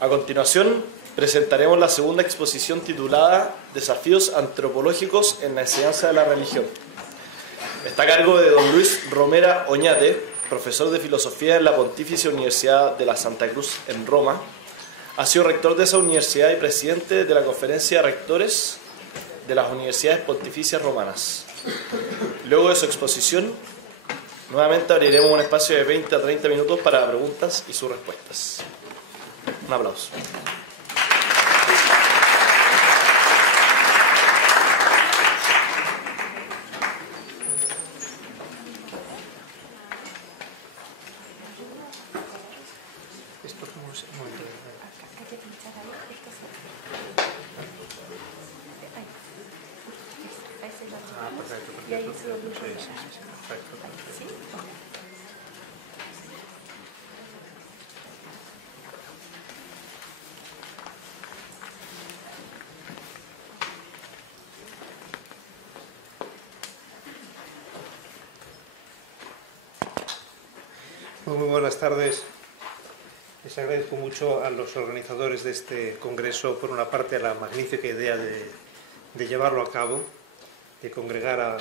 A continuación, presentaremos la segunda exposición titulada Desafíos antropológicos en la enseñanza de la religión. Está a cargo de don Luis Romera Oñate, profesor de filosofía en la Pontificia Universidad de la Santa Cruz en Roma. Ha sido rector de esa universidad y presidente de la Conferencia de Rectores de las Universidades Pontificias Romanas. Luego de su exposición, nuevamente abriremos un espacio de 20 a 30 minutos para preguntas y sus respuestas. Un aplauso. Muy buenas tardes. Les agradezco mucho a los organizadores de este congreso, por una parte, a la magnífica idea de llevarlo a cabo, de congregar a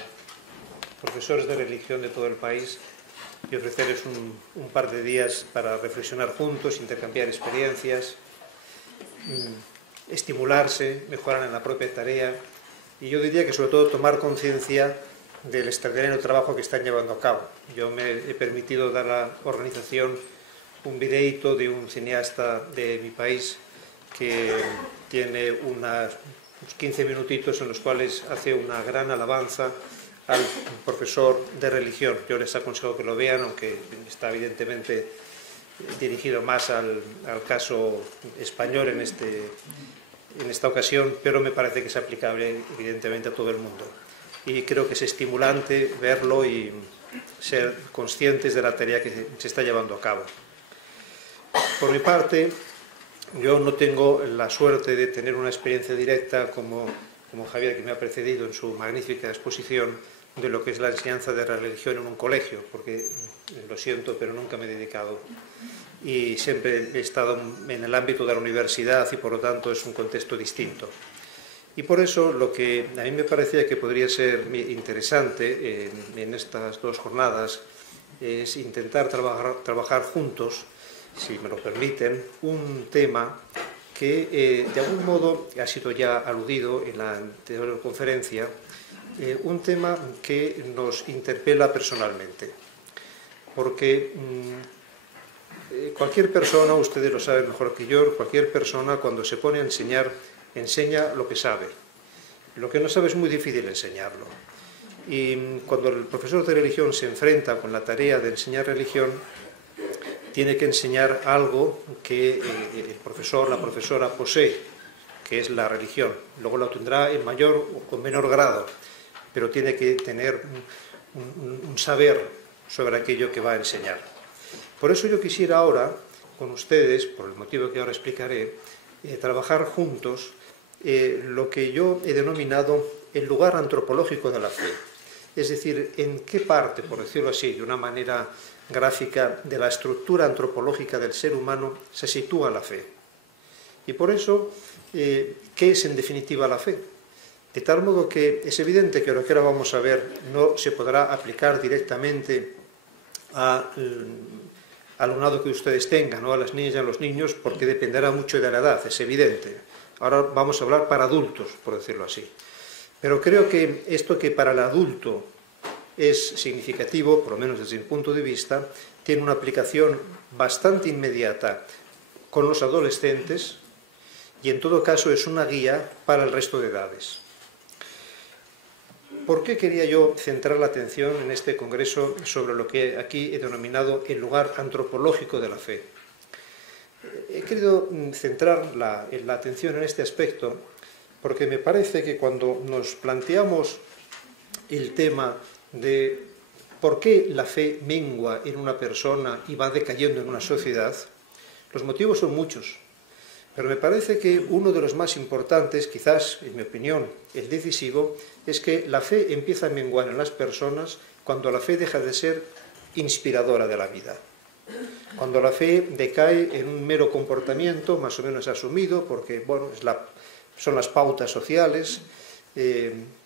profesores de religión de todo el país y ofrecerles un par de días para reflexionar juntos, intercambiar experiencias, estimularse, mejorar en la propia tarea y yo diría que sobre todo tomar conciencia del extraordinario trabajo que están llevando a cabo. Yo me he permitido dar a la organización un videíto de un cineasta de mi país que tiene unos 15 minutitos en los cuales hace una gran alabanza al profesor de religión. Yo les aconsejo que lo vean, aunque está evidentemente dirigido más al caso español en esta ocasión, pero me parece que es aplicable evidentemente a todo el mundo. Y creo que es estimulante verlo y ser conscientes de la tarea que se está llevando a cabo. Por mi parte, yo no tengo la suerte de tener una experiencia directa como Javier, que me ha precedido en su magnífica exposición de lo que es la enseñanza de la religión en un colegio, porque lo siento, pero nunca me he dedicado. Y siempre he estado en el ámbito de la universidad y por lo tanto es un contexto distinto. Y por eso lo que a mí me parecía que podría ser interesante en estas dos jornadas es intentar trabajar juntos, si me lo permiten, un tema que de algún modo ha sido ya aludido en la anterior conferencia, un tema que nos interpela personalmente. Porque cualquier persona, ustedes lo saben mejor que yo, cualquier persona cuando se pone a enseñar, enseña lo que sabe. Lo que no sabe es muy difícil enseñarlo. Y cuando el profesor de religión se enfrenta con la tarea de enseñar religión, tiene que enseñar algo que el profesor, la profesora posee, que es la religión. Luego lo tendrá en mayor o menor grado, pero tiene que tener un saber sobre aquello que va a enseñar. Por eso yo quisiera ahora, con ustedes, por el motivo que ahora explicaré, trabajar juntos lo que yo he denominado el lugar antropológico de la fe. Es decir, en qué parte, por decirlo así, de una manera gráfica, de la estructura antropológica del ser humano se sitúa la fe. Y por eso, ¿qué es en definitiva la fe? De tal modo que es evidente que lo que ahora vamos a ver no se podrá aplicar directamente al alumnado que ustedes tengan, ¿no? A las niñas y a los niños, porque dependerá mucho de la edad, es evidente. Ahora vamos a hablar para adultos, por decirlo así. Pero creo que esto que para el adulto es significativo, por lo menos desde mi punto de vista, tiene una aplicación bastante inmediata con los adolescentes y en todo caso es una guía para el resto de edades. ¿Por qué quería yo centrar la atención en este congreso sobre lo que aquí he denominado el lugar antropológico de la fe? He querido centrar la atención en este aspecto porque me parece que cuando nos planteamos el tema de por qué la fe mengua en una persona y va decayendo en una sociedad, los motivos son muchos. Pero me parece que uno de los más importantes, quizás, en mi opinión, el decisivo, es que la fe empieza a menguar en las personas cuando la fe deja de ser inspiradora de la vida. cuando la fe decae en un mero comportamiento más o menos asumido, porque bueno, son las pautas sociales,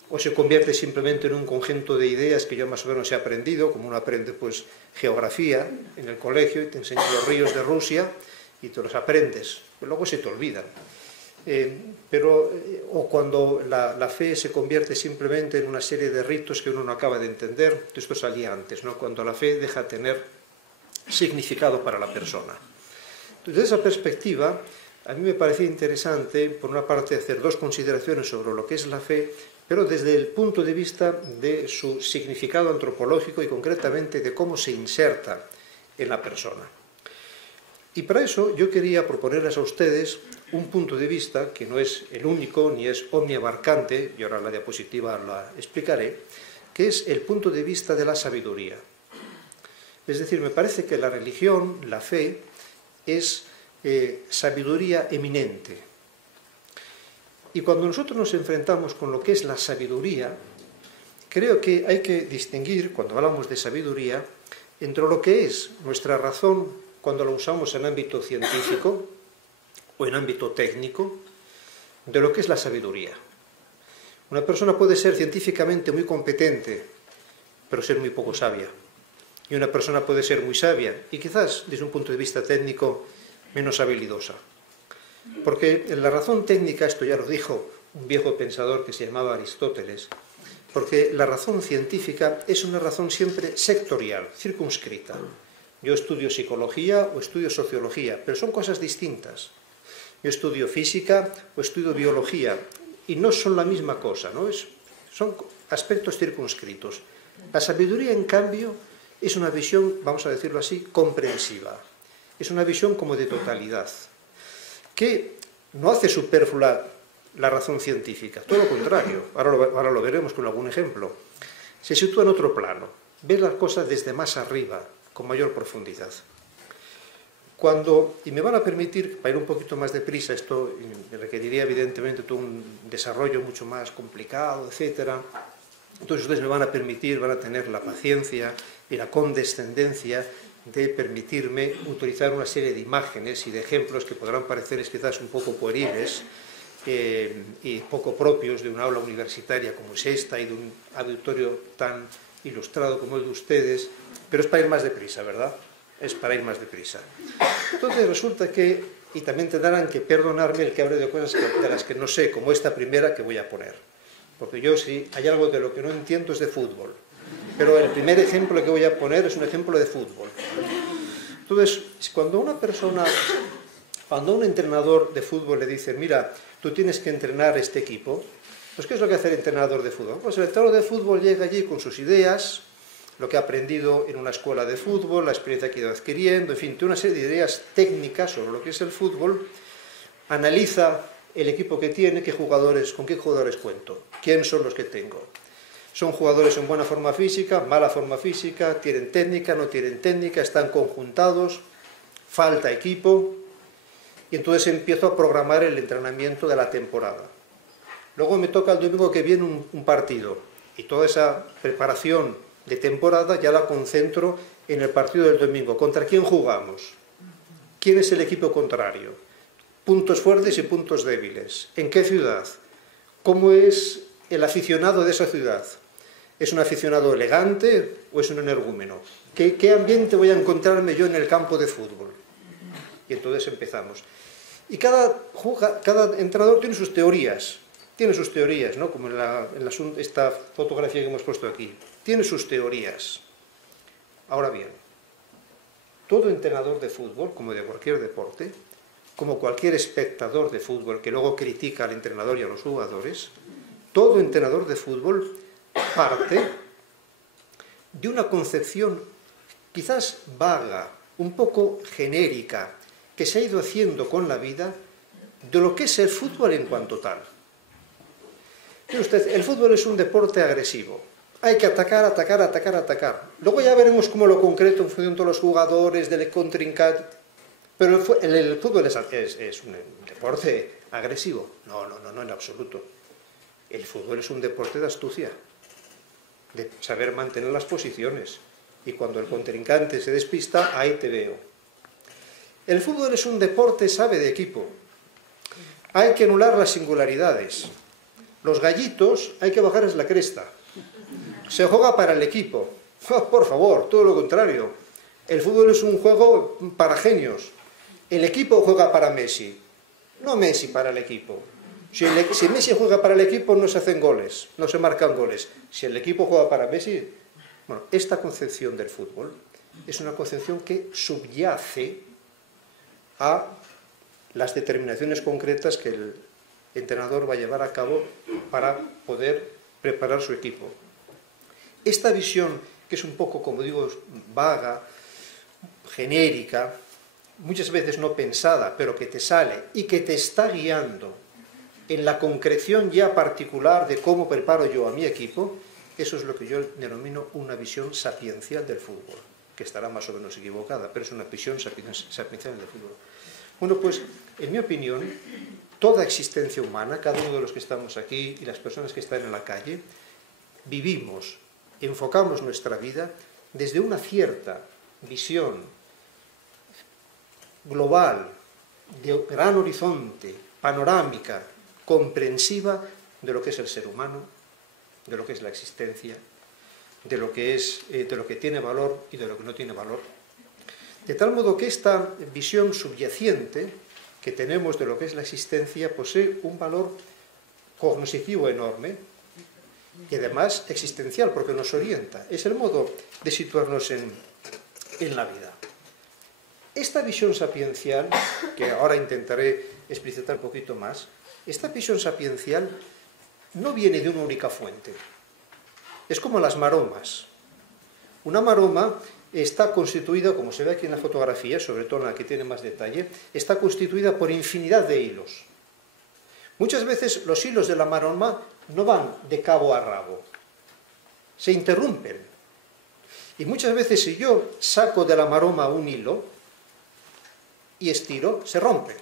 o se convierte simplemente en un conjunto de ideas que yo más o menos he aprendido, como uno aprende pues geografía en el colegio y te enseñan los ríos de Rusia y te los aprendes, pero luego se te olvidan. O cuando la fe se convierte simplemente en una serie de ritos que uno no acaba de entender, esto salía antes, ¿no? Cuando la fe deja de tener significado para la persona. Entonces, desde esa perspectiva, a mí me parecía interesante, por una parte, hacer dos consideraciones sobre lo que es la fe, pero desde el punto de vista de su significado antropológico y concretamente de cómo se inserta en la persona. Y para eso yo quería proponerles a ustedes un punto de vista que no es el único ni es omniabarcante, y ahora en la diapositiva la explicaré, que es el punto de vista de la sabiduría. Es decir, me parece que la religión, la fe, es sabiduría eminente. Y cuando nosotros nos enfrentamos con lo que es la sabiduría, creo que hay que distinguir, cuando hablamos de sabiduría, entre lo que es nuestra razón cuando la usamos en ámbito científico o en ámbito técnico, de lo que es la sabiduría. Una persona puede ser científicamente muy competente, pero ser muy poco sabia. Y una persona puede ser muy sabia y quizás, desde un punto de vista técnico, menos habilidosa. Porque en la razón técnica, esto ya lo dijo un viejo pensador que se llamaba Aristóteles, porque la razón científica es una razón siempre sectorial, circunscrita. Yo estudio psicología o estudio sociología, pero son cosas distintas. Yo estudio física o estudio biología y no son la misma cosa, ¿no? Son aspectos circunscritos. La sabiduría, en cambio, es una visión, vamos a decirlo así, comprensiva. Es una visión como de totalidad, que no hace superflua la razón científica, todo lo contrario, ahora lo veremos con algún ejemplo. Se sitúa en otro plano, ve las cosas desde más arriba, con mayor profundidad. Y me van a permitir, para ir un poquito más deprisa, esto requeriría evidentemente todo un desarrollo mucho más complicado, etc. Entonces ustedes me van a permitir, van a tener la paciencia y la condescendencia de permitirme utilizar una serie de imágenes y de ejemplos que podrán parecerles quizás un poco pueriles y poco propios de una aula universitaria como es esta y de un auditorio tan ilustrado como el de ustedes, pero es para ir más deprisa, ¿verdad? Es para ir más deprisa. Entonces resulta que, y también tendrán que perdonarme el que hable de cosas de las que no sé, como esta primera que voy a poner. Porque yo, si hay algo de lo que no entiendo, es de fútbol. Pero el primer ejemplo que voy a poner es un ejemplo de fútbol. Entonces, cuando un entrenador de fútbol le dice, mira, tú tienes que entrenar este equipo, pues ¿qué es lo que hace el entrenador de fútbol? Pues el entrenador de fútbol llega allí con sus ideas, lo que ha aprendido en una escuela de fútbol, la experiencia que ha ido adquiriendo, en fin, tiene una serie de ideas técnicas sobre lo que es el fútbol, analiza el equipo que tiene, con qué jugadores cuento, quién son los que tengo. Son jugadores en buena forma física, mala forma física, tienen técnica, no tienen técnica, están conjuntados, falta equipo, y entonces empiezo a programar el entrenamiento de la temporada. Luego me toca el domingo que viene un partido, y toda esa preparación de temporada ya la concentro en el partido del domingo. ¿Contra quién jugamos? ¿Quién es el equipo contrario? Puntos fuertes y puntos débiles. ¿En qué ciudad? ¿Cómo es el aficionado de esa ciudad? ¿Es un aficionado elegante o es un energúmeno? ¿Qué ambiente voy a encontrarme yo en el campo de fútbol? Y entonces empezamos. Y cada entrenador tiene sus teorías. Tiene sus teorías, ¿no? Como esta fotografía que hemos puesto aquí. Tiene sus teorías. Ahora bien, todo entrenador de fútbol, como de cualquier deporte, como cualquier espectador de fútbol que luego critica al entrenador y a los jugadores, todo entrenador de fútbol parte de una concepción quizás vaga, un poco genérica, que se ha ido haciendo con la vida de lo que es el fútbol en cuanto tal. Mire usted, el fútbol es un deporte agresivo. Hay que atacar, atacar, atacar, atacar. Luego ya veremos cómo lo concreto en función de los jugadores, del contrincante. Pero el fútbol es un deporte agresivo. No, en absoluto. El fútbol es un deporte de astucia, de saber mantener las posiciones. Y cuando el contrincante se despista, ahí te veo. El fútbol es un deporte, sabe, de equipo. Hay que anular las singularidades. Los gallitos hay que bajarles la cresta. Se juega para el equipo. Oh, por favor, todo lo contrario. El fútbol es un juego para genios. El equipo juega para Messi, no Messi para el equipo. Si Messi juega para el equipo no se hacen goles, no se marcan goles. Si el equipo juega para Messi... Bueno, esta concepción del fútbol es una concepción que subyace a las determinaciones concretas que el entrenador va a llevar a cabo para poder preparar su equipo. Esta visión, que es un poco, como digo, vaga, genérica, muchas veces no pensada, pero que te sale y que te está guiando en la concreción ya particular de cómo preparo yo a mi equipo, eso es lo que yo denomino una visión sapiencial del fútbol, que estará más o menos equivocada, pero es una visión sapiencial del fútbol. Bueno, pues, en mi opinión, toda existencia humana, cada uno de los que estamos aquí y las personas que están en la calle, vivimos, enfocamos nuestra vida desde una cierta visión global, de gran horizonte, panorámica, comprensiva de lo que es el ser humano, de lo que es la existencia, de lo que tiene valor y de lo que no tiene valor. De tal modo que esta visión subyacente que tenemos de lo que es la existencia posee un valor cognitivo enorme y además existencial, porque nos orienta. Es el modo de situarnos en la vida. Esta visión sapiencial, que ahora intentaré explicitar un poquito más, esta visión sapiencial no viene de una única fuente. Es como las maromas. Una maroma está constituida, como se ve aquí en la fotografía, sobre todo en la que tiene más detalle, está constituida por infinidad de hilos. Muchas veces los hilos de la maroma no van de cabo a rabo, se interrumpen. Y muchas veces si yo saco de la maroma un hilo y estiro, se rompe.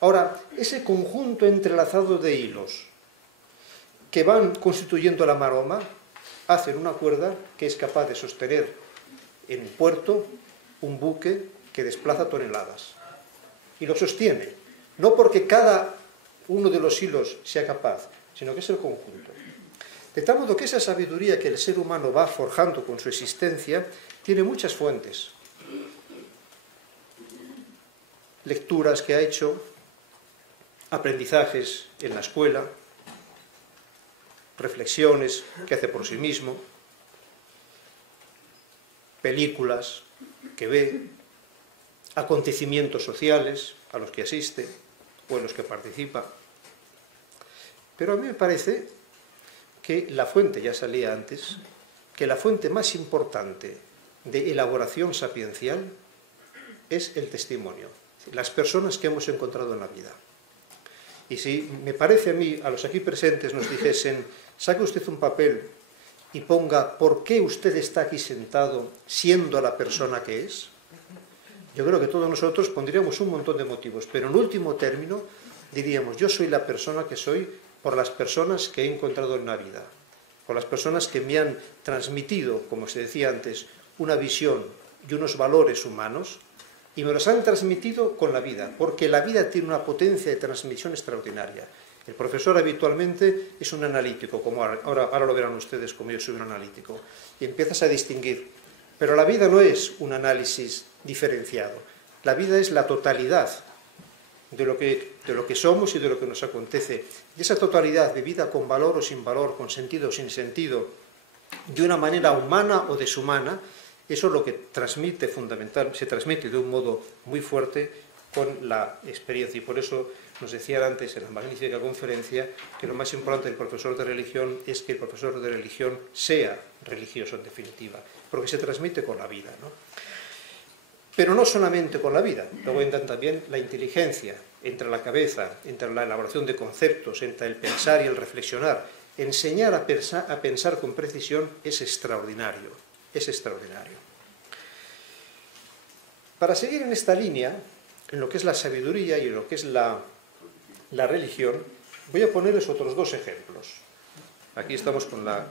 Ahora, ese conjunto entrelazado de hilos que van constituyendo la maroma hacen una cuerda que es capaz de sostener en puerto un buque que desplaza toneladas. Y lo sostiene, no porque cada uno de los hilos sea capaz, sino que es el conjunto. De tal modo que esa sabiduría que el ser humano va forjando con su existencia tiene muchas fuentes. Lecturas que ha hecho, aprendizajes en la escuela, reflexiones que hace por sí mismo, películas que ve, acontecimientos sociales a los que asiste o en los que participa. Pero a mí me parece que la fuente, ya salía antes, que la fuente más importante de elaboración sapiencial es el testimonio, las personas que hemos encontrado en la vida. Y si me parece a mí, a los aquí presentes nos dijesen, saque usted un papel y ponga por qué usted está aquí sentado siendo la persona que es, yo creo que todos nosotros pondríamos un montón de motivos, pero en último término diríamos, yo soy la persona que soy por las personas que he encontrado en la vida, por las personas que me han transmitido, como se decía antes, una visión y unos valores humanos, y me los han transmitido con la vida, porque la vida tiene una potencia de transmisión extraordinaria. El profesor habitualmente es un analítico, como ahora lo verán ustedes como yo soy un analítico, y empiezas a distinguir. Pero la vida no es un análisis diferenciado, la vida es la totalidad de lo que somos y de lo que nos acontece. Y esa totalidad, vivida con valor o sin valor, con sentido o sin sentido, de una manera humana o deshumana, eso es lo que transmite se transmite de un modo muy fuerte con la experiencia. Y por eso nos decía antes en la magnífica conferencia que lo más importante del profesor de religión es que el profesor de religión sea religioso en definitiva, porque se transmite con la vida, ¿no? Pero no solamente con la vida, luego entran también la inteligencia, entre la cabeza, entre la elaboración de conceptos, entre el pensar y el reflexionar. Enseñar a pensar con precisión es extraordinario, es extraordinario. Para seguir en esta línea, en lo que es la sabiduría y en lo que es la religión, voy a ponerles otros dos ejemplos. Aquí estamos con la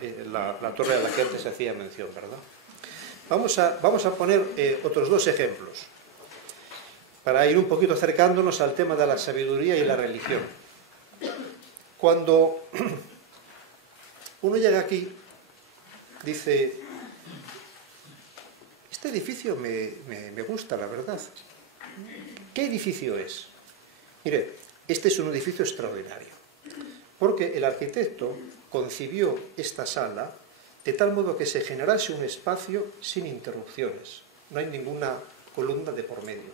torre a la que antes hacía mención, ¿verdad? Vamos a poner otros dos ejemplos. para ir un poquito acercándonos al tema de la sabiduría y la religión. Cuando uno llega aquí, dice, este edificio me gusta, la verdad. ¿Qué edificio es? Mire, este es un edificio extraordinario, porque el arquitecto concibió esta sala de tal modo que se generase un espacio sin interrupciones. No hay ninguna columna de por medio.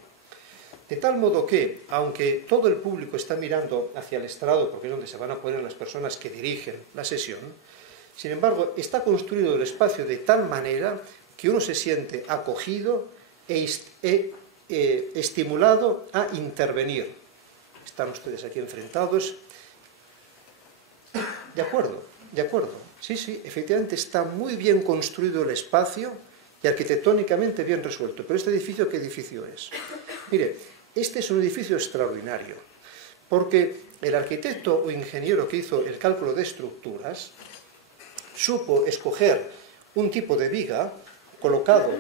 De tal modo que, aunque todo el público está mirando hacia el estrado, porque es donde se van a poner las personas que dirigen la sesión, sin embargo, está construido el espacio de tal manera que uno se siente acogido e estimulado a intervenir. Están ustedes aquí enfrentados. De acuerdo, de acuerdo. Sí, sí, efectivamente está muy bien construido el espacio y arquitectónicamente bien resuelto. Pero este edificio, ¿qué edificio es? Mire, este es un edificio extraordinario, porque el arquitecto o ingeniero que hizo el cálculo de estructuras supo escoger un tipo de viga colocado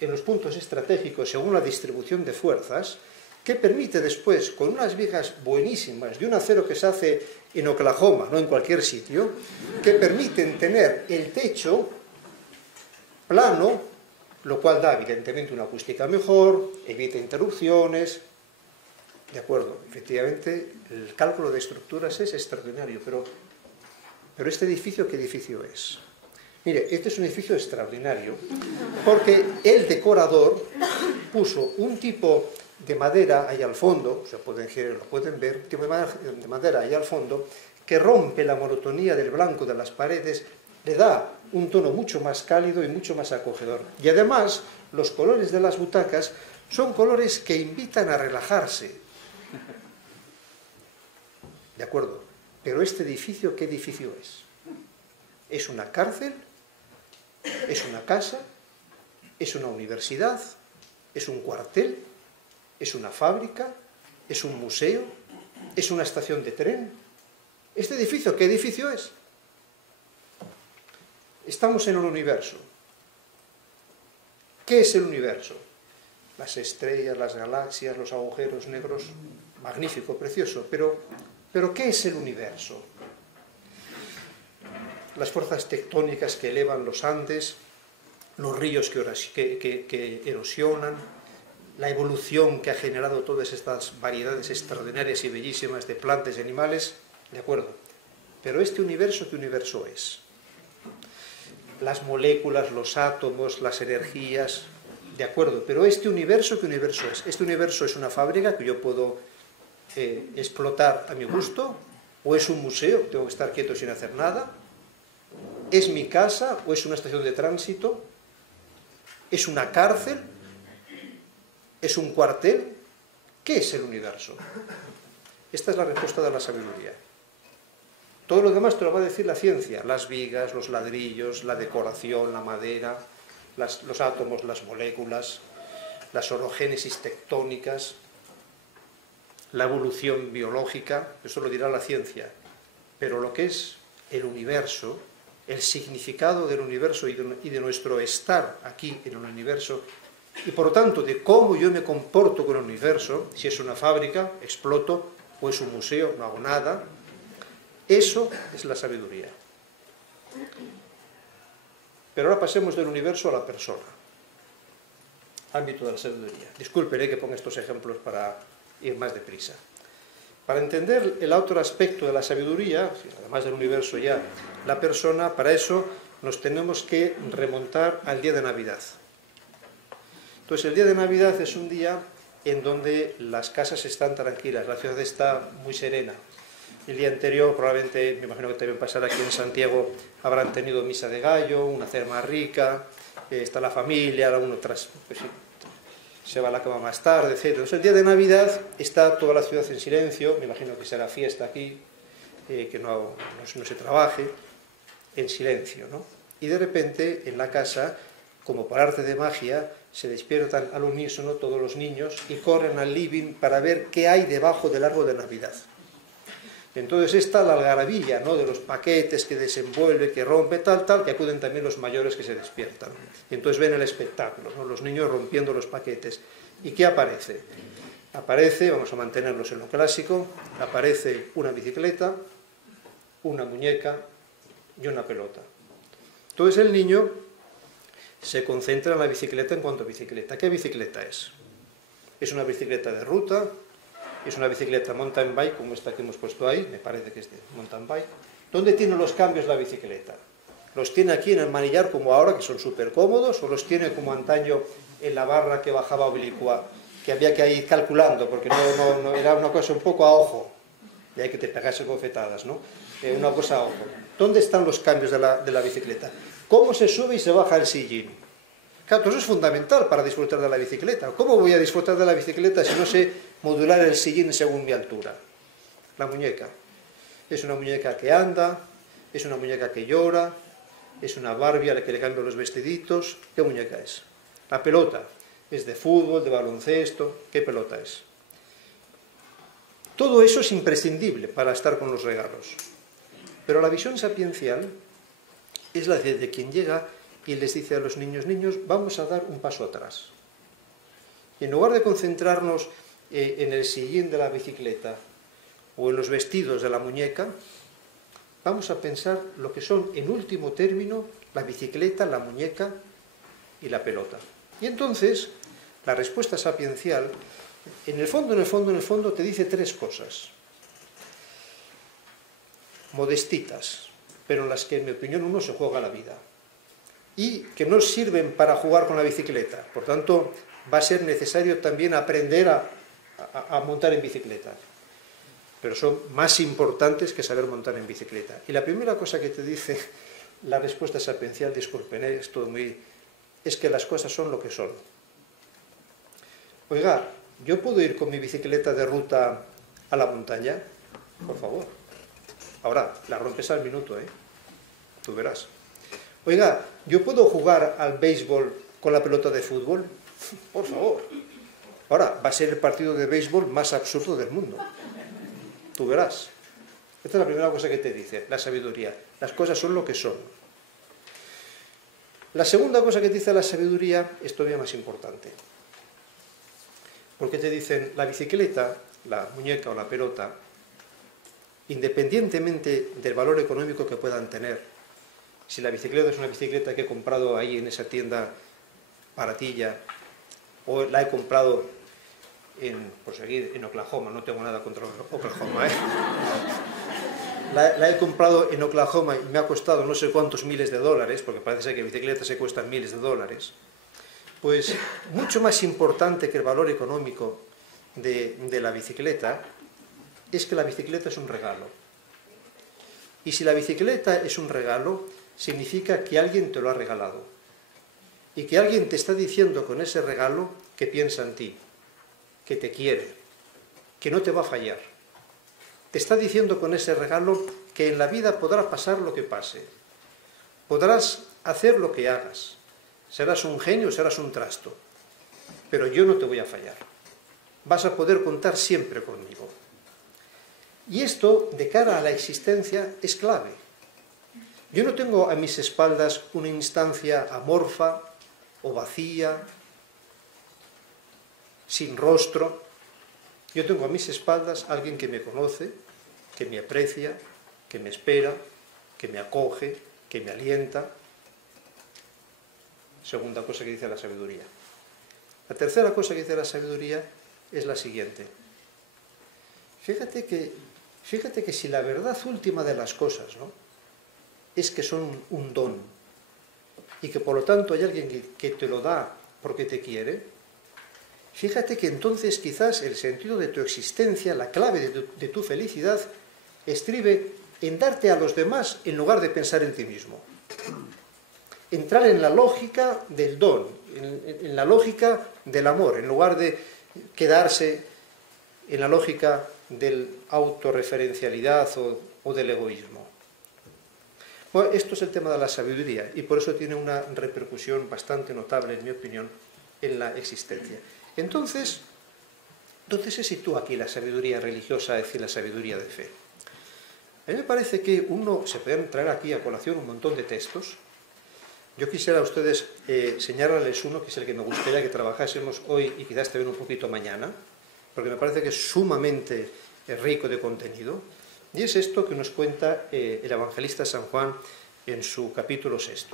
en los puntos estratégicos según la distribución de fuerzas, que permite después, con unas vigas buenísimas, de un acero que se hace en Oklahoma, no en cualquier sitio, que permiten tener el techo plano, lo cual da evidentemente una acústica mejor, evita interrupciones. De acuerdo, efectivamente, el cálculo de estructuras es extraordinario, pero este edificio, ¿qué edificio es? Mire, este es un edificio extraordinario, porque el decorador puso un tipo de madera ahí al fondo, lo pueden ver, un tipo de madera ahí al fondo, que rompe la monotonía del blanco de las paredes, le da un tono mucho más cálido y mucho más acogedor. Y además, los colores de las butacas son colores que invitan a relajarse. De acuerdo, pero este edificio, ¿qué edificio es? ¿Es una cárcel? ¿Es una casa? ¿Es una universidad? ¿Es un cuartel? ¿Es una fábrica? ¿Es un museo? ¿Es una estación de tren? ¿Este edificio qué edificio es? Estamos en un universo. ¿Qué es el universo? Las estrellas, las galaxias, los agujeros negros. Magnífico, precioso. Pero ¿qué es el universo? Las fuerzas tectónicas que elevan los Andes, los ríos que erosionan, la evolución que ha generado todas estas variedades extraordinarias y bellísimas de plantas y animales, de acuerdo. Pero este universo, ¿qué universo es? Las moléculas, los átomos, las energías, de acuerdo. Pero este universo, ¿qué universo es? Este universo es una fábrica que yo puedo explotar a mi gusto, o es un museo, tengo que estar quieto sin hacer nada. ¿Es mi casa o es una estación de tránsito? ¿Es una cárcel? ¿Es un cuartel? ¿Qué es el universo? Esta es la respuesta de la sabiduría. Todo lo demás te lo va a decir la ciencia, las vigas, los ladrillos, la decoración, la madera, los átomos, las moléculas, las orogénesis tectónicas, la evolución biológica, eso lo dirá la ciencia. Pero lo que es el universo, el significado del universo y de nuestro estar aquí en el universo, y por lo tanto de cómo yo me comporto con el universo, si es una fábrica, exploto, o es un museo, no hago nada, eso es la sabiduría. Pero ahora pasemos del universo a la persona, ámbito de la sabiduría. Disculpen que ponga estos ejemplos para ir más deprisa. Para entender el otro aspecto de la sabiduría, además del universo ya, la persona, para eso nos tenemos que remontar al día de Navidad. Entonces el día de Navidad es un día en donde las casas están tranquilas, la ciudad está muy serena. El día anterior probablemente, me imagino que también pasará aquí en Santiago, habrán tenido misa de gallo, una cena más rica, está la familia, uno tras, pues sí, se va a la cama más tarde, etc. Entonces el día de Navidad está toda la ciudad en silencio, me imagino que será fiesta aquí, que no se trabaje, en silencio, ¿no? Y de repente en la casa, como por arte de magia, se despiertan al unísono todos los niños y corren al living para ver qué hay debajo del árbol de Navidad. Entonces está la algarabía, ¿no?, de los paquetes que desenvuelve, que rompe, tal, que acuden también los mayores que se despiertan. Y entonces ven el espectáculo, ¿no?, los niños rompiendo los paquetes. ¿Y qué aparece? Aparece, vamos a mantenerlos en lo clásico, aparece una bicicleta, una muñeca y una pelota. Entonces el niño se concentra en la bicicleta en cuanto a bicicleta. ¿Qué bicicleta es? ¿Es una bicicleta de ruta? ¿Es una bicicleta mountain bike, como esta que hemos puesto ahí? Me parece que es de mountain bike. ¿Dónde tiene los cambios la bicicleta? ¿Los tiene aquí en el manillar como ahora, que son súper cómodos, o los tiene como antaño en la barra que bajaba oblicua, que había que ir calculando, porque no era una cosa un poco a ojo, y hay que te pegase bofetadas, ¿no? Una cosa a ojo. ¿Dónde están los cambios de la bicicleta? ¿Cómo se sube y se baja el sillín? Claro, eso es fundamental para disfrutar de la bicicleta. ¿Cómo voy a disfrutar de la bicicleta si no sé modular el sillín según mi altura? La muñeca. Es una muñeca que anda, es una muñeca que llora, es una Barbie a la que le cambio los vestiditos. ¿Qué muñeca es? La pelota. Es de fútbol, de baloncesto. ¿Qué pelota es? Todo eso es imprescindible para estar con los regalos. Pero la visión sapiencial es la de quien llega y les dice a los niños, vamos a dar un paso atrás. Y en lugar de concentrarnos en el sillín de la bicicleta o en los vestidos de la muñeca, vamos a pensar lo que son, en último término, la bicicleta, la muñeca y la pelota. Y entonces, la respuesta sapiencial, en el fondo, te dice tres cosas. Modestitas, pero en las que, en mi opinión, uno se juega la vida. Y que no sirven para jugar con la bicicleta. Por tanto, va a ser necesario también aprender a montar en bicicleta. Pero son más importantes que saber montar en bicicleta. Y la primera cosa que te dice la respuesta sapiencial, disculpen, es que las cosas son lo que son. Oiga, ¿yo puedo ir con mi bicicleta de ruta a la montaña? Por favor. Ahora, la rompes al minuto, ¿eh? Tú verás. Oiga, ¿yo puedo jugar al béisbol con la pelota de fútbol? Por favor. Ahora, va a ser el partido de béisbol más absurdo del mundo. Tú verás. Esta es la primera cosa que te dice la sabiduría. Las cosas son lo que son. La segunda cosa que te dice la sabiduría es todavía más importante. Porque te dicen, la bicicleta, la muñeca o la pelota, independientemente del valor económico que puedan tener, si la bicicleta es una bicicleta que he comprado ahí en esa tienda baratilla, o la he comprado en Oklahoma, no tengo nada contra Oklahoma, ¿eh? La he comprado en Oklahoma y me ha costado no sé cuántos miles de dólares, porque parece ser que bicicletas se cuestan miles de dólares, pues mucho más importante que el valor económico de la bicicleta es que la bicicleta es un regalo. Y si la bicicleta es un regalo, significa que alguien te lo ha regalado. Y que alguien te está diciendo con ese regalo que piensa en ti, que te quiere, que no te va a fallar. Te está diciendo con ese regalo que en la vida podrá pasar lo que pase. Podrás hacer lo que hagas. Serás un genio, serás un trasto. Pero yo no te voy a fallar. Vas a poder contar siempre conmigo. Y esto, de cara a la existencia, es clave. Yo no tengo a mis espaldas una instancia amorfa o vacía, sin rostro. Yo tengo a mis espaldas a alguien que me conoce, que me aprecia, que me espera, que me acoge, que me alienta. Segunda cosa que dice la sabiduría. La tercera cosa que dice la sabiduría es la siguiente. Fíjate que si la verdad última de las cosas, ¿no?, es que son un don y que por lo tanto hay alguien que te lo da porque te quiere, fíjate que entonces quizás el sentido de tu existencia, la clave de tu felicidad, estribe en darte a los demás en lugar de pensar en ti mismo. Entrar en la lógica del don, en la lógica del amor, en lugar de quedarse en la lógica de autorreferencialidad o del egoísmo. Bueno, esto es el tema de la sabiduría y por eso tiene una repercusión bastante notable, en mi opinión, en la existencia. Entonces, ¿dónde se sitúa aquí la sabiduría religiosa, es decir, la sabiduría de fe? A mí me parece que se pueden traer aquí a colación un montón de textos. Yo quisiera a ustedes señalarles uno, que es el que me gustaría que trabajásemos hoy y quizás también un poquito mañana, porque me parece que es sumamente rico de contenido, y es esto que nos cuenta el evangelista San Juan en su capítulo 6.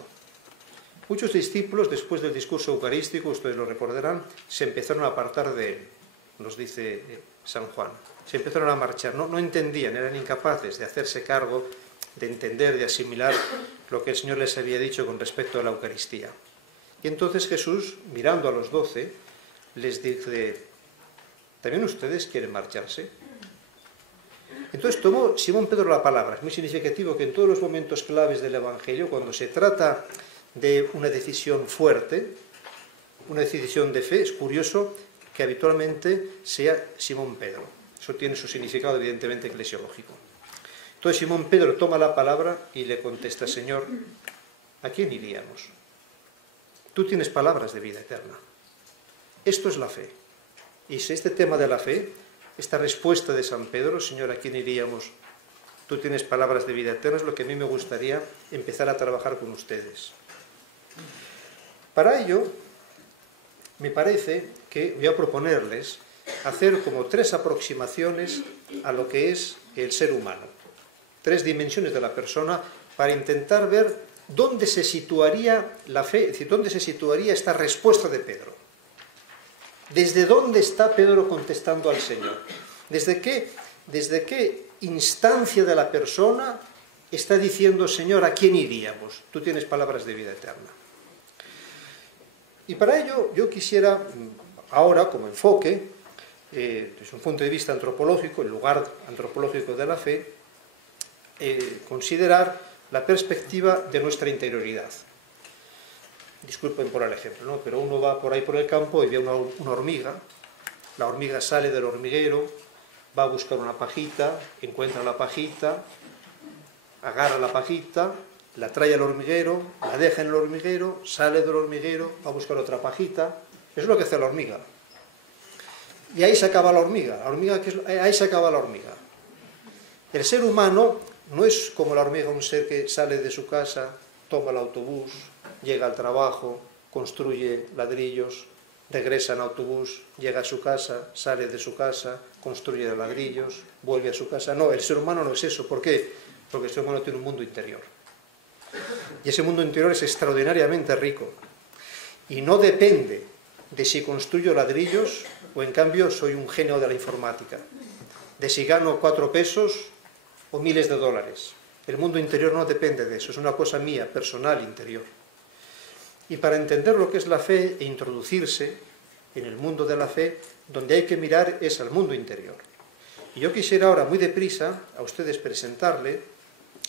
Muchos discípulos, después del discurso eucarístico, ustedes lo recordarán, se empezaron a apartar de él, nos dice San Juan. Se empezaron a marchar, no entendían, eran incapaces de hacerse cargo, de entender, de asimilar lo que el Señor les había dicho con respecto a la Eucaristía. Y entonces Jesús, mirando a los 12, les dice: ¿también ustedes quieren marcharse? Entonces tomó Simón Pedro la palabra. Es muy significativo que en todos los momentos claves del Evangelio, cuando se trata de una decisión fuerte, una decisión de fe, es curioso que habitualmente sea Simón Pedro. Eso tiene su significado evidentemente eclesiológico. Entonces Simón Pedro toma la palabra y le contesta: Señor, ¿a quién iríamos? Tú tienes palabras de vida eterna. Esto es la fe. Y si este tema de la fe, esta respuesta de San Pedro, Señor, ¿a quién iríamos? Tú tienes palabras de vida eterna, es lo que a mí me gustaría empezar a trabajar con ustedes. Para ello, me parece que voy a proponerles hacer como 3 aproximaciones a lo que es el ser humano. 3 dimensiones de la persona para intentar ver dónde se situaría la fe, es decir, dónde se situaría esta respuesta de Pedro. ¿Desde dónde está Pedro contestando al Señor? ¿Desde qué instancia de la persona está diciendo: Señor, ¿a quién iríamos? Tú tienes palabras de vida eterna. Y para ello yo quisiera ahora, como enfoque, desde un punto de vista antropológico, el lugar antropológico de la fe, considerar la perspectiva de nuestra interioridad. Disculpen por el ejemplo, ¿no? Pero uno va por ahí por el campo y ve una hormiga. La hormiga sale del hormiguero, va a buscar una pajita, encuentra la pajita, agarra la pajita, la trae al hormiguero, la deja en el hormiguero, sale del hormiguero, va a buscar otra pajita. Eso es lo que hace la hormiga. Y ahí se acaba la hormiga. Ahí se acaba la hormiga. El ser humano no es como la hormiga, un ser que sale de su casa, toma el autobús, llega al trabajo, construye ladrillos, regresa en autobús, llega a su casa, sale de su casa, construye ladrillos, vuelve a su casa. No, el ser humano no es eso. ¿Por qué? Porque el ser humano tiene un mundo interior. Y ese mundo interior es extraordinariamente rico. Y no depende de si construyo ladrillos o en cambio soy un genio de la informática, de si gano 4 pesos o miles de dólares. El mundo interior no depende de eso, es una cosa mía, personal, interior. Y para entender lo que es la fe e introducirse en el mundo de la fe, donde hay que mirar es al mundo interior. Y yo quisiera ahora, muy deprisa, a ustedes presentarle,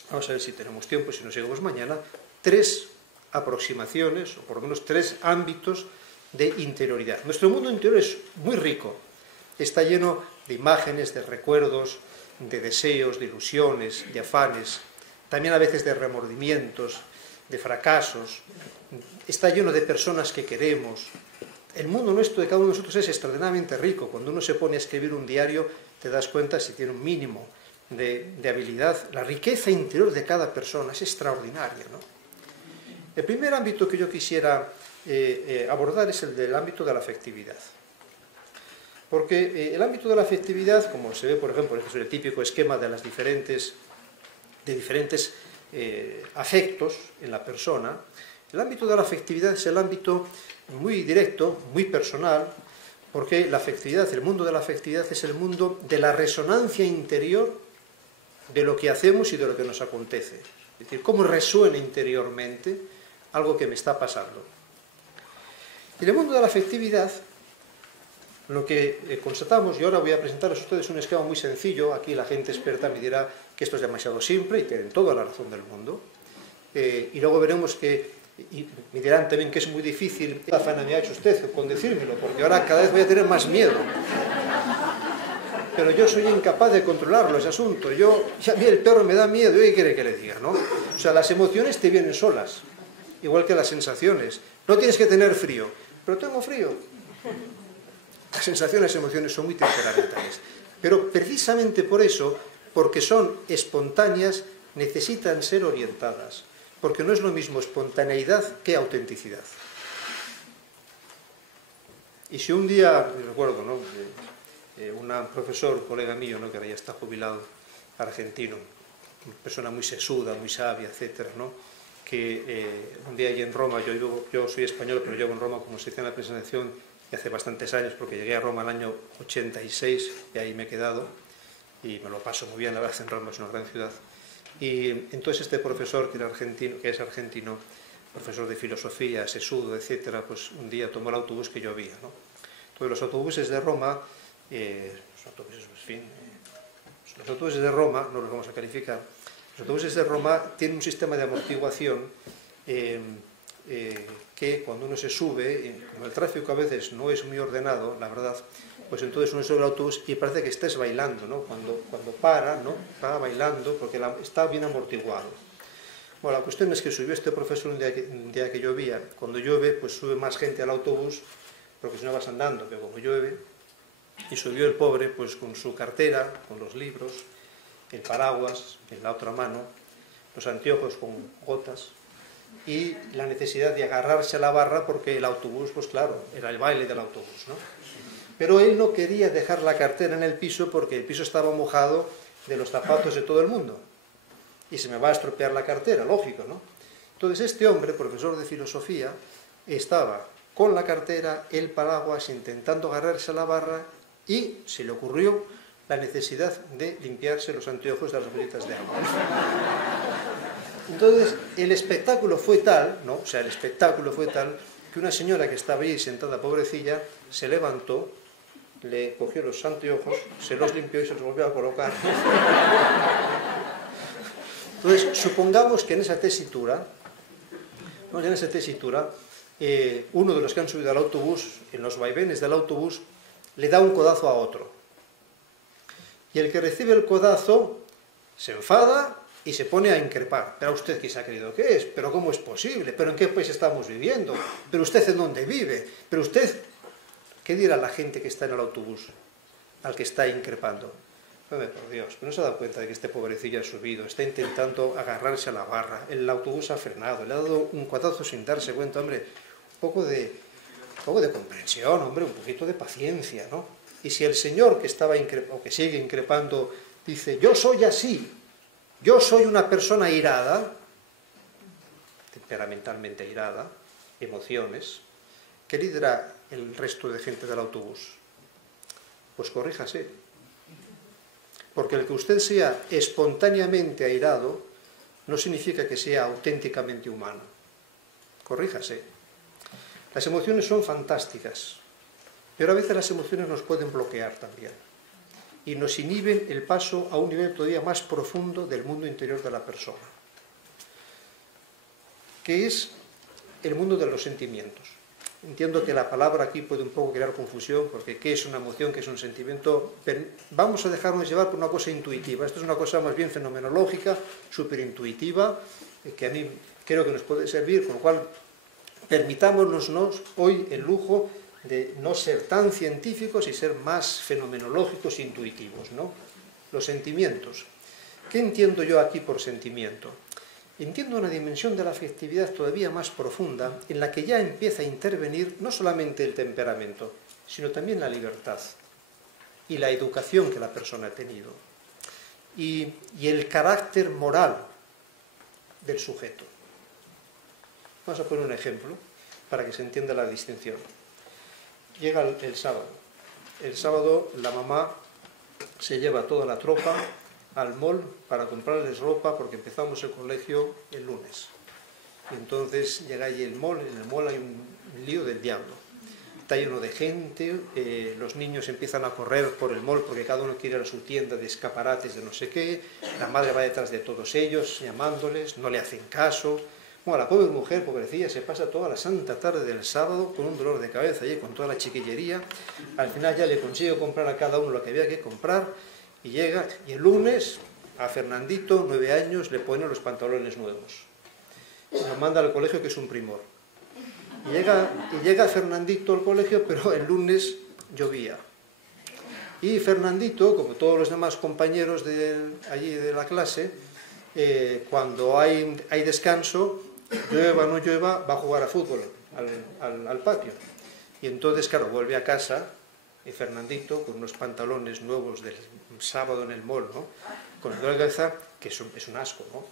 vamos a ver si tenemos tiempo, si no seguimos mañana, 3 aproximaciones, o por lo menos 3 ámbitos de interioridad. Nuestro mundo interior es muy rico, está lleno de imágenes, de recuerdos, de deseos, de ilusiones, de afanes, también a veces de remordimientos, de fracasos, está lleno de personas que queremos. El mundo nuestro de cada uno de nosotros es extraordinariamente rico. Cuando uno se pone a escribir un diario, te das cuenta, si tiene un mínimo de habilidad, la riqueza interior de cada persona es extraordinaria, ¿no? El primer ámbito que yo quisiera abordar es el del ámbito de la afectividad. Porque el ámbito de la afectividad, como se ve, por ejemplo, en el típico esquema de diferentes afectos en la persona, el ámbito de la afectividad es el ámbito muy directo, muy personal, porque la afectividad, el mundo de la afectividad es el mundo de la resonancia interior de lo que hacemos y de lo que nos acontece. Es decir, cómo resuena interiormente algo que me está pasando. Y en el mundo de la afectividad, lo que constatamos, y ahora voy a presentarles a ustedes un esquema muy sencillo, aquí la gente experta me dirá que esto es demasiado simple y tienen toda la razón del mundo, y luego veremos que, y me dirán también que es muy difícil, la faena me ha hecho usted con decírmelo, porque ahora cada vez voy a tener más miedo. Pero yo soy incapaz de controlarlo, ese asunto. A mí el perro me da miedo, ¿qué quiere que le diga, no? O sea, las emociones te vienen solas, igual que las sensaciones. No tienes que tener frío, pero tengo frío. Las sensaciones y emociones son muy temperamentales. Pero precisamente por eso, porque son espontáneas, necesitan ser orientadas. Porque no es lo mismo espontaneidad que autenticidad. Y si un día, recuerdo, ¿no?, un profesor, colega mío, ¿no?, que ahora ya está jubilado, argentino, una persona muy sesuda, muy sabia, etcétera, ¿no?, que un día allí en Roma, yo soy español, pero llevo en Roma, como se dice en la presentación, y hace bastantes años, porque llegué a Roma el año 86 y ahí me he quedado, y me lo paso muy bien, la verdad, en Roma es una gran ciudad. Y entonces este profesor, que es argentino, profesor de filosofía, sesudo, etcétera, pues un día tomó el autobús que llovía, ¿no? Entonces los autobuses de Roma, los autobuses de Roma, no los vamos a calificar, los autobuses de Roma tienen un sistema de amortiguación que cuando uno se sube, como el tráfico a veces no es muy ordenado, la verdad, pues entonces uno sube al autobús y parece que estés bailando, ¿no? Cuando para, ¿no?, va bailando porque está bien amortiguado. Bueno, la cuestión es que subió este profesor un día que llovía. Cuando llueve, pues sube más gente al autobús, porque si no vas andando, pero como llueve, y subió el pobre pues con su cartera, con los libros, el paraguas en la otra mano, los anteojos con gotas, y la necesidad de agarrarse a la barra porque el autobús, pues claro, era el baile del autobús, ¿no? Pero él no quería dejar la cartera en el piso porque el piso estaba mojado de los zapatos de todo el mundo. Y se me va a estropear la cartera, lógico, ¿no? Entonces este hombre, profesor de filosofía, estaba con la cartera, el paraguas, intentando agarrarse a la barra y se le ocurrió la necesidad de limpiarse los anteojos de las gotitas de agua. Entonces el espectáculo fue tal, ¿no? O sea, el espectáculo fue tal que una señora que estaba ahí sentada, pobrecilla, se levantó, le cogió los anteojos, se los limpió y se los volvió a colocar. Entonces, supongamos que en esa tesitura, uno de los que han subido al autobús, en los vaivenes del autobús, le da un codazo a otro. Y el que recibe el codazo se enfada y se pone a increpar. ¿Pero usted qué se ha creído que es? ¿Pero cómo es posible? ¿Pero en qué país estamos viviendo? ¿Pero usted en dónde vive? ¿Pero usted...? ¿Qué dirá la gente que está en el autobús al que está increpando? Hombre, por Dios, ¿no se ha dado cuenta de que este pobrecillo ha subido? Está intentando agarrarse a la barra, el autobús ha frenado, le ha dado un codazo sin darse cuenta, hombre, un poco de comprensión, hombre, un poquito de paciencia, ¿no? Y si el señor que estaba o que sigue increpando dice, yo soy así, yo soy una persona irada, temperamentalmente irada, emociones, ¿qué le dirá el resto de gente del autobús? Pues corríjase. Porque el que usted sea espontáneamente airado no significa que sea auténticamente humano. Corríjase. Las emociones son fantásticas, pero a veces las emociones nos pueden bloquear también y nos inhiben el paso a un nivel todavía más profundo del mundo interior de la persona, que es el mundo de los sentimientos. Entiendo que la palabra aquí puede un poco crear confusión, porque ¿qué es una emoción? ¿Qué es un sentimiento? Pero vamos a dejarnos llevar por una cosa intuitiva. Esto es una cosa más bien fenomenológica, súper intuitiva, que a mí creo que nos puede servir, con lo cual permitámonos hoy el lujo de no ser tan científicos y ser más fenomenológicos e intuitivos, ¿no? Los sentimientos. ¿Qué entiendo yo aquí por sentimiento? Entiendo una dimensión de la afectividad todavía más profunda, en la que ya empieza a intervenir no solamente el temperamento, sino también la libertad y la educación que la persona ha tenido, y el carácter moral del sujeto. Vamos a poner un ejemplo para que se entienda la distinción. Llega el sábado. El sábado la mamá se lleva toda la tropa al mall para comprarles ropa porque empezamos el colegio el lunes. Y entonces llega allí el mall, en el mall hay un lío del diablo. Está lleno de gente, los niños empiezan a correr por el mall porque cada uno quiere ir a su tienda de escaparates de no sé qué, la madre va detrás de todos ellos llamándoles, no le hacen caso. Bueno, la pobre mujer, pobrecilla, se pasa toda la santa tarde del sábado con un dolor de cabeza y con toda la chiquillería. Al final ya le consigo comprar a cada uno lo que había que comprar. Y llega, y el lunes a Fernandito, 9 años, le pone los pantalones nuevos. Y lo manda al colegio, que es un primor. Y llega Fernandito al colegio, pero el lunes llovía. Y Fernandito, como todos los demás compañeros allí de la clase, cuando hay descanso, llueva o no llueva, va a jugar a fútbol al patio. Y entonces, claro, vuelve a casa Fernandito con unos pantalones nuevos del sábado en el mall, ¿no? Con el dolor de cabeza, que es un asco, ¿no?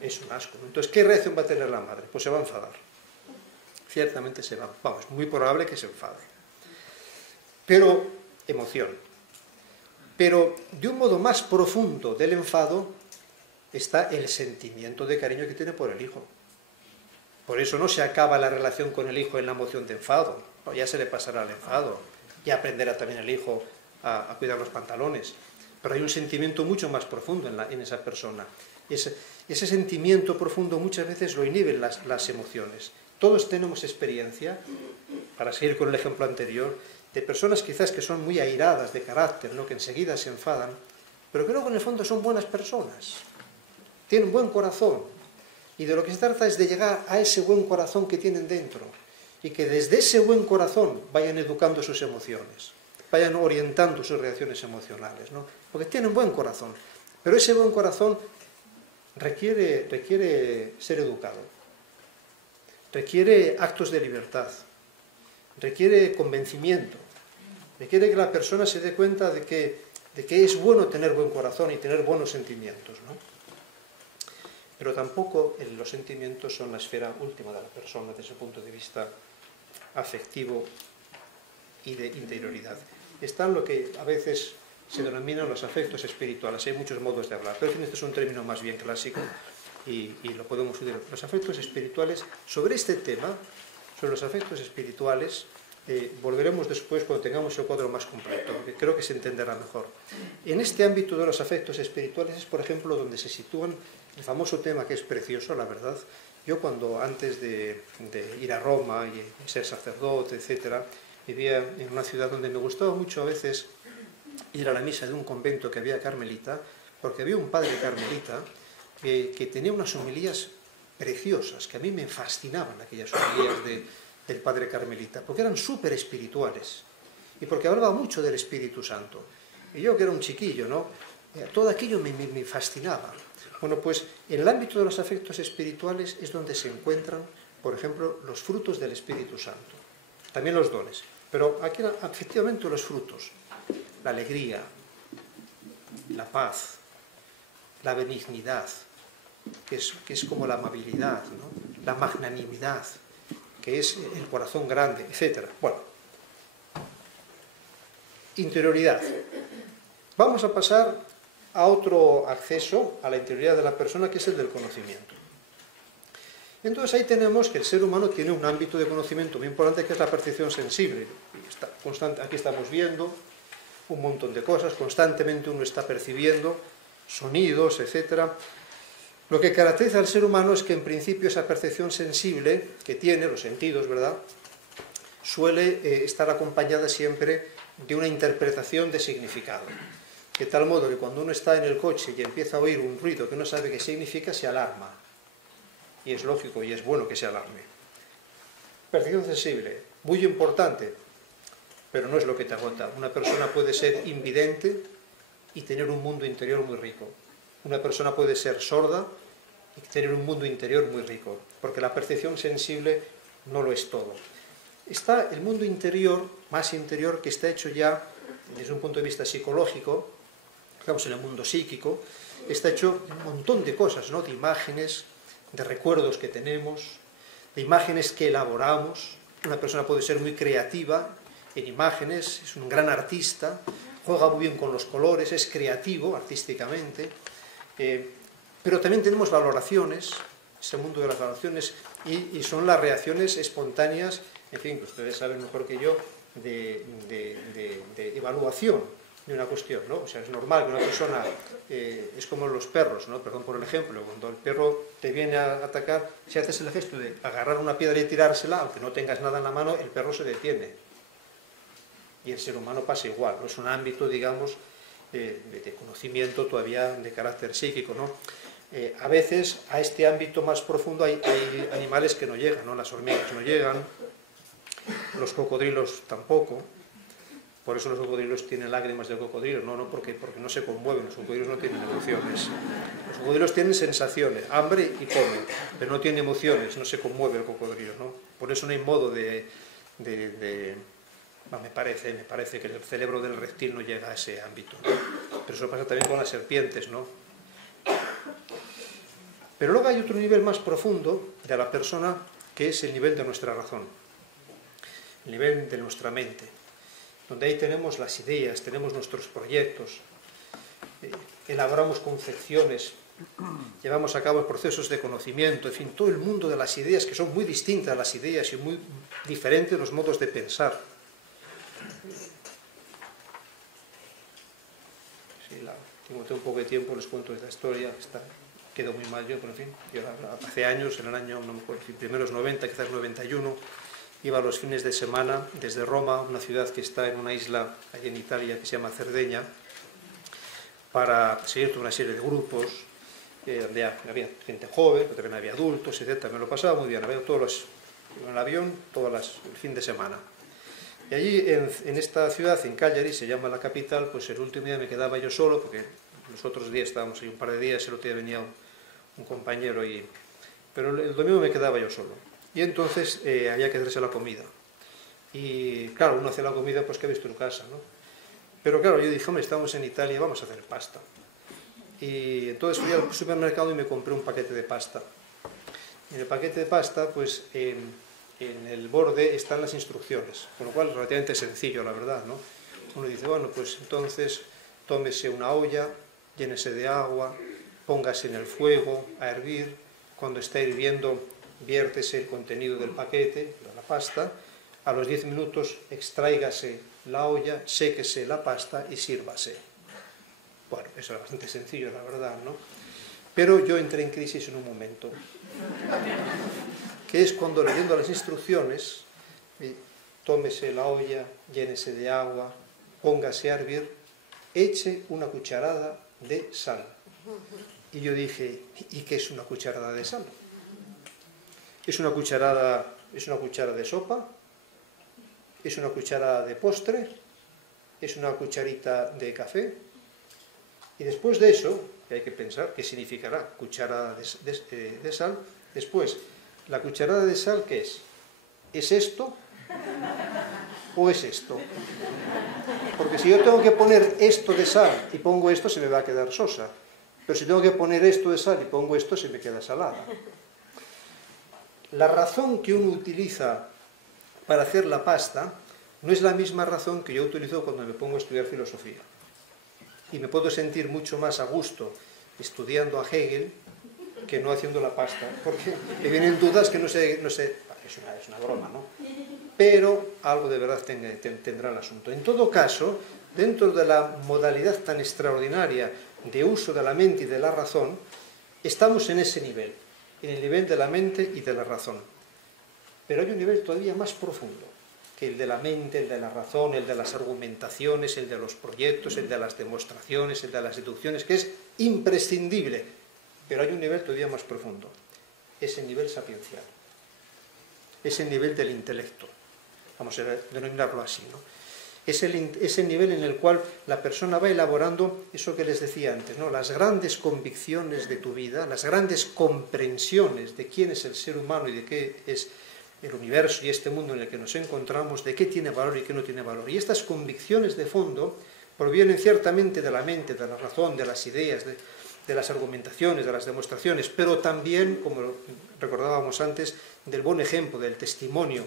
Es un asco, ¿no? Entonces, ¿qué reacción va a tener la madre? Pues se va a enfadar. Ciertamente se va. Vamos, es muy probable que se enfade. Pero, emoción. Pero, de un modo más profundo del enfado, está el sentimiento de cariño que tiene por el hijo. Por eso no se acaba la relación con el hijo en la emoción de enfado. Ya se le pasará el enfado. Ya aprenderá también el hijo a cuidar los pantalones. Pero hay un sentimiento mucho más profundo en esa persona. Ese sentimiento profundo muchas veces lo inhiben las emociones. Todos tenemos experiencia, para seguir con el ejemplo anterior, de personas quizás que son muy airadas de carácter, ¿no? Que enseguida se enfadan, pero que luego en el fondo son buenas personas. Tienen buen corazón. Y de lo que se trata es de llegar a ese buen corazón que tienen dentro. Y que desde ese buen corazón vayan educando sus emociones, vayan orientando sus reacciones emocionales, ¿no? Porque tienen buen corazón. Pero ese buen corazón requiere ser educado, requiere actos de libertad, requiere convencimiento, requiere que la persona se dé cuenta de que es bueno tener buen corazón y tener buenos sentimientos, ¿no? Pero tampoco los sentimientos son la esfera última de la persona desde ese punto de vista afectivo y de interioridad. Están lo que a veces se denominan los afectos espirituales. Hay muchos modos de hablar, pero este es un término más bien clásico y lo podemos utilizar. Los afectos espirituales, sobre este tema, sobre los afectos espirituales, volveremos después cuando tengamos el cuadro más completo, porque creo que se entenderá mejor. En este ámbito de los afectos espirituales es, por ejemplo, donde se sitúan el famoso tema que es precioso, la verdad. Yo cuando antes de ir a Roma y ser sacerdote, etcétera, vivía en una ciudad donde me gustaba mucho a veces ir a la misa de un convento que había carmelita, porque había un padre carmelita que tenía unas homilías preciosas, que a mí me fascinaban aquellas homilías del padre carmelita, porque eran súper espirituales y porque hablaba mucho del Espíritu Santo. Y yo, que era un chiquillo, ¿no? Todo aquello me fascinaba. Bueno, pues en el ámbito de los afectos espirituales es donde se encuentran, por ejemplo, los frutos del Espíritu Santo. También los dones. Pero aquí eran efectivamente los frutos. La alegría, la paz, la benignidad, que es como la amabilidad, ¿no? La magnanimidad, que es el corazón grande, etc. Bueno, interioridad. Vamos a pasar a otro acceso a la interioridad de la persona, que es el del conocimiento. Entonces ahí tenemos que el ser humano tiene un ámbito de conocimiento muy importante, que es la percepción sensible. Aquí estamos viendo un montón de cosas, constantemente uno está percibiendo sonidos, etc. Lo que caracteriza al ser humano es que en principio esa percepción sensible que tiene, los sentidos, ¿verdad?, suele estar acompañada siempre de una interpretación de significado. De tal modo que cuando uno está en el coche y empieza a oír un ruido que no sabe qué significa, se alarma. Y es lógico y es bueno que se alarme. Percepción sensible, muy importante, pero no es lo que te agota. Una persona puede ser invidente y tener un mundo interior muy rico. Una persona puede ser sorda y tener un mundo interior muy rico, porque la percepción sensible no lo es todo. Está el mundo interior, más interior, que está hecho ya desde un punto de vista psicológico, digamos en el mundo psíquico, está hecho de un montón de cosas, ¿no? De imágenes, de recuerdos que tenemos, de imágenes que elaboramos. Una persona puede ser muy creativa en imágenes, es un gran artista, juega muy bien con los colores, es creativo artísticamente, pero también tenemos valoraciones, ese mundo de las valoraciones, y son las reacciones espontáneas, en fin, que ustedes saben mejor que yo, de evaluación de una cuestión, ¿no? O sea, es normal que una persona, es como los perros, ¿no? Perdón por el ejemplo, cuando el perro te viene a atacar, si haces el gesto de agarrar una piedra y tirársela, aunque no tengas nada en la mano, el perro se detiene. Y el ser humano pasa igual, ¿no? Es un ámbito, digamos, de conocimiento todavía de carácter psíquico, ¿no? A veces a este ámbito más profundo hay animales que no llegan, ¿no? Las hormigas no llegan, los cocodrilos tampoco. Por eso los cocodrilos tienen lágrimas de cocodrilo, no porque no se conmueven, los cocodrilos no tienen emociones. Los cocodrilos tienen sensaciones, hambre y comen, pero no tienen emociones, no se conmueve el cocodrilo, ¿no? Por eso no hay modo de Me parece que el cerebro del reptil no llega a ese ámbito, ¿no? Pero eso pasa también con las serpientes, ¿no? Pero luego hay otro nivel más profundo de la persona, que es el nivel de nuestra razón, el nivel de nuestra mente, donde ahí tenemos las ideas, tenemos nuestros proyectos, elaboramos concepciones, llevamos a cabo procesos de conocimiento, en fin, todo el mundo de las ideas, que son muy distintas las ideas y muy diferentes los modos de pensar. Sí, tengo un poco de tiempo, les cuento esta historia, quedó muy mal yo, pero en fin, yo hace años, en el año, no me acuerdo, primeros 90, quizás 91, iba los fines de semana desde Roma, una ciudad que está en una isla allí en Italia que se llama Cerdeña, para seguir toda una serie de grupos, donde había gente joven, pero también había adultos, etc. Me lo pasaba muy bien, había en el avión el fin de semana. Y allí, en esta ciudad, en Cagliari, se llama la capital, pues el último día me quedaba yo solo, porque los otros días estábamos ahí un par de días, el otro día venía un compañero, pero el domingo me quedaba yo solo. Y entonces había que hacerse la comida. Y claro, uno hace la comida pues que ha visto en casa, ¿no? Pero claro, yo dije, hombre, estamos en Italia, vamos a hacer pasta. Y entonces fui al supermercado y me compré un paquete de pasta. En el paquete de pasta, pues en el borde están las instrucciones, con lo cual es relativamente sencillo, la verdad, ¿no? Uno dice, bueno, pues entonces tómese una olla, llénese de agua, póngase en el fuego a hervir, cuando está hirviendo, viértese el contenido del paquete, de la pasta, a los 10 minutos extráigase la olla, séquese la pasta y sírvase. Bueno, eso es bastante sencillo, la verdad, ¿no? Pero yo entré en crisis en un momento, que es cuando, leyendo las instrucciones, tómese la olla, llénese de agua, póngase a hervir, eche una cucharada de sal. Y yo dije, ¿y qué es una cucharada de sal? ¿Es una cucharada de sopa? ¿Es una cucharada de postre? ¿Es una cucharita de café? Y después de eso, hay que pensar qué significará cucharada de sal. Después, ¿la cucharada de sal qué es? ¿Es esto o es esto? Porque si yo tengo que poner esto de sal y pongo esto, se me va a quedar sosa. Pero si tengo que poner esto de sal y pongo esto, se me queda salada. La razón que uno utiliza para hacer la pasta no es la misma razón que yo utilizo cuando me pongo a estudiar filosofía. Y me puedo sentir mucho más a gusto estudiando a Hegel que no haciendo la pasta, porque me vienen dudas que no sé, es una broma, ¿no? Pero algo de verdad tendrá el asunto. En todo caso, dentro de la modalidad tan extraordinaria de uso de la mente y de la razón, estamos en ese nivel, en el nivel de la mente y de la razón. Pero hay un nivel todavía más profundo que el de la mente, el de la razón, el de las argumentaciones, el de los proyectos, el de las demostraciones, el de las deducciones, que es imprescindible. Pero hay un nivel todavía más profundo, es el nivel sapiencial, es el nivel del intelecto, vamos a denominarlo así, ¿no? Es el nivel en el cual la persona va elaborando eso que les decía antes, ¿no? Las grandes convicciones de tu vida, las grandes comprensiones de quién es el ser humano y de qué es el universo y este mundo en el que nos encontramos, de qué tiene valor y qué no tiene valor. Y estas convicciones de fondo provienen ciertamente de la mente, de la razón, de las ideas, de las argumentaciones, de las demostraciones, pero también, como recordábamos antes, del buen ejemplo, del testimonio,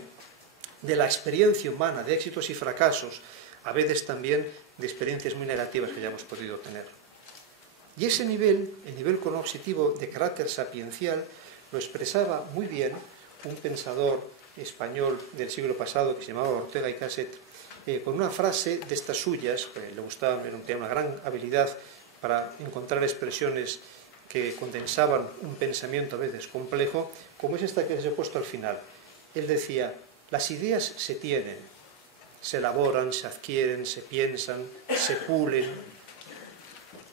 de la experiencia humana, de éxitos y fracasos, a veces también de experiencias muy negativas que ya hemos podido tener. Y ese nivel, el nivel cognoscitivo de carácter sapiencial, lo expresaba muy bien un pensador español del siglo pasado que se llamaba Ortega y Gasset, con una frase de estas suyas, que le gustaba, tenía una gran habilidad para encontrar expresiones que condensaban un pensamiento a veces complejo, como es esta que les he puesto al final. Él decía, las ideas se tienen, se elaboran, se adquieren, se piensan, se pulen.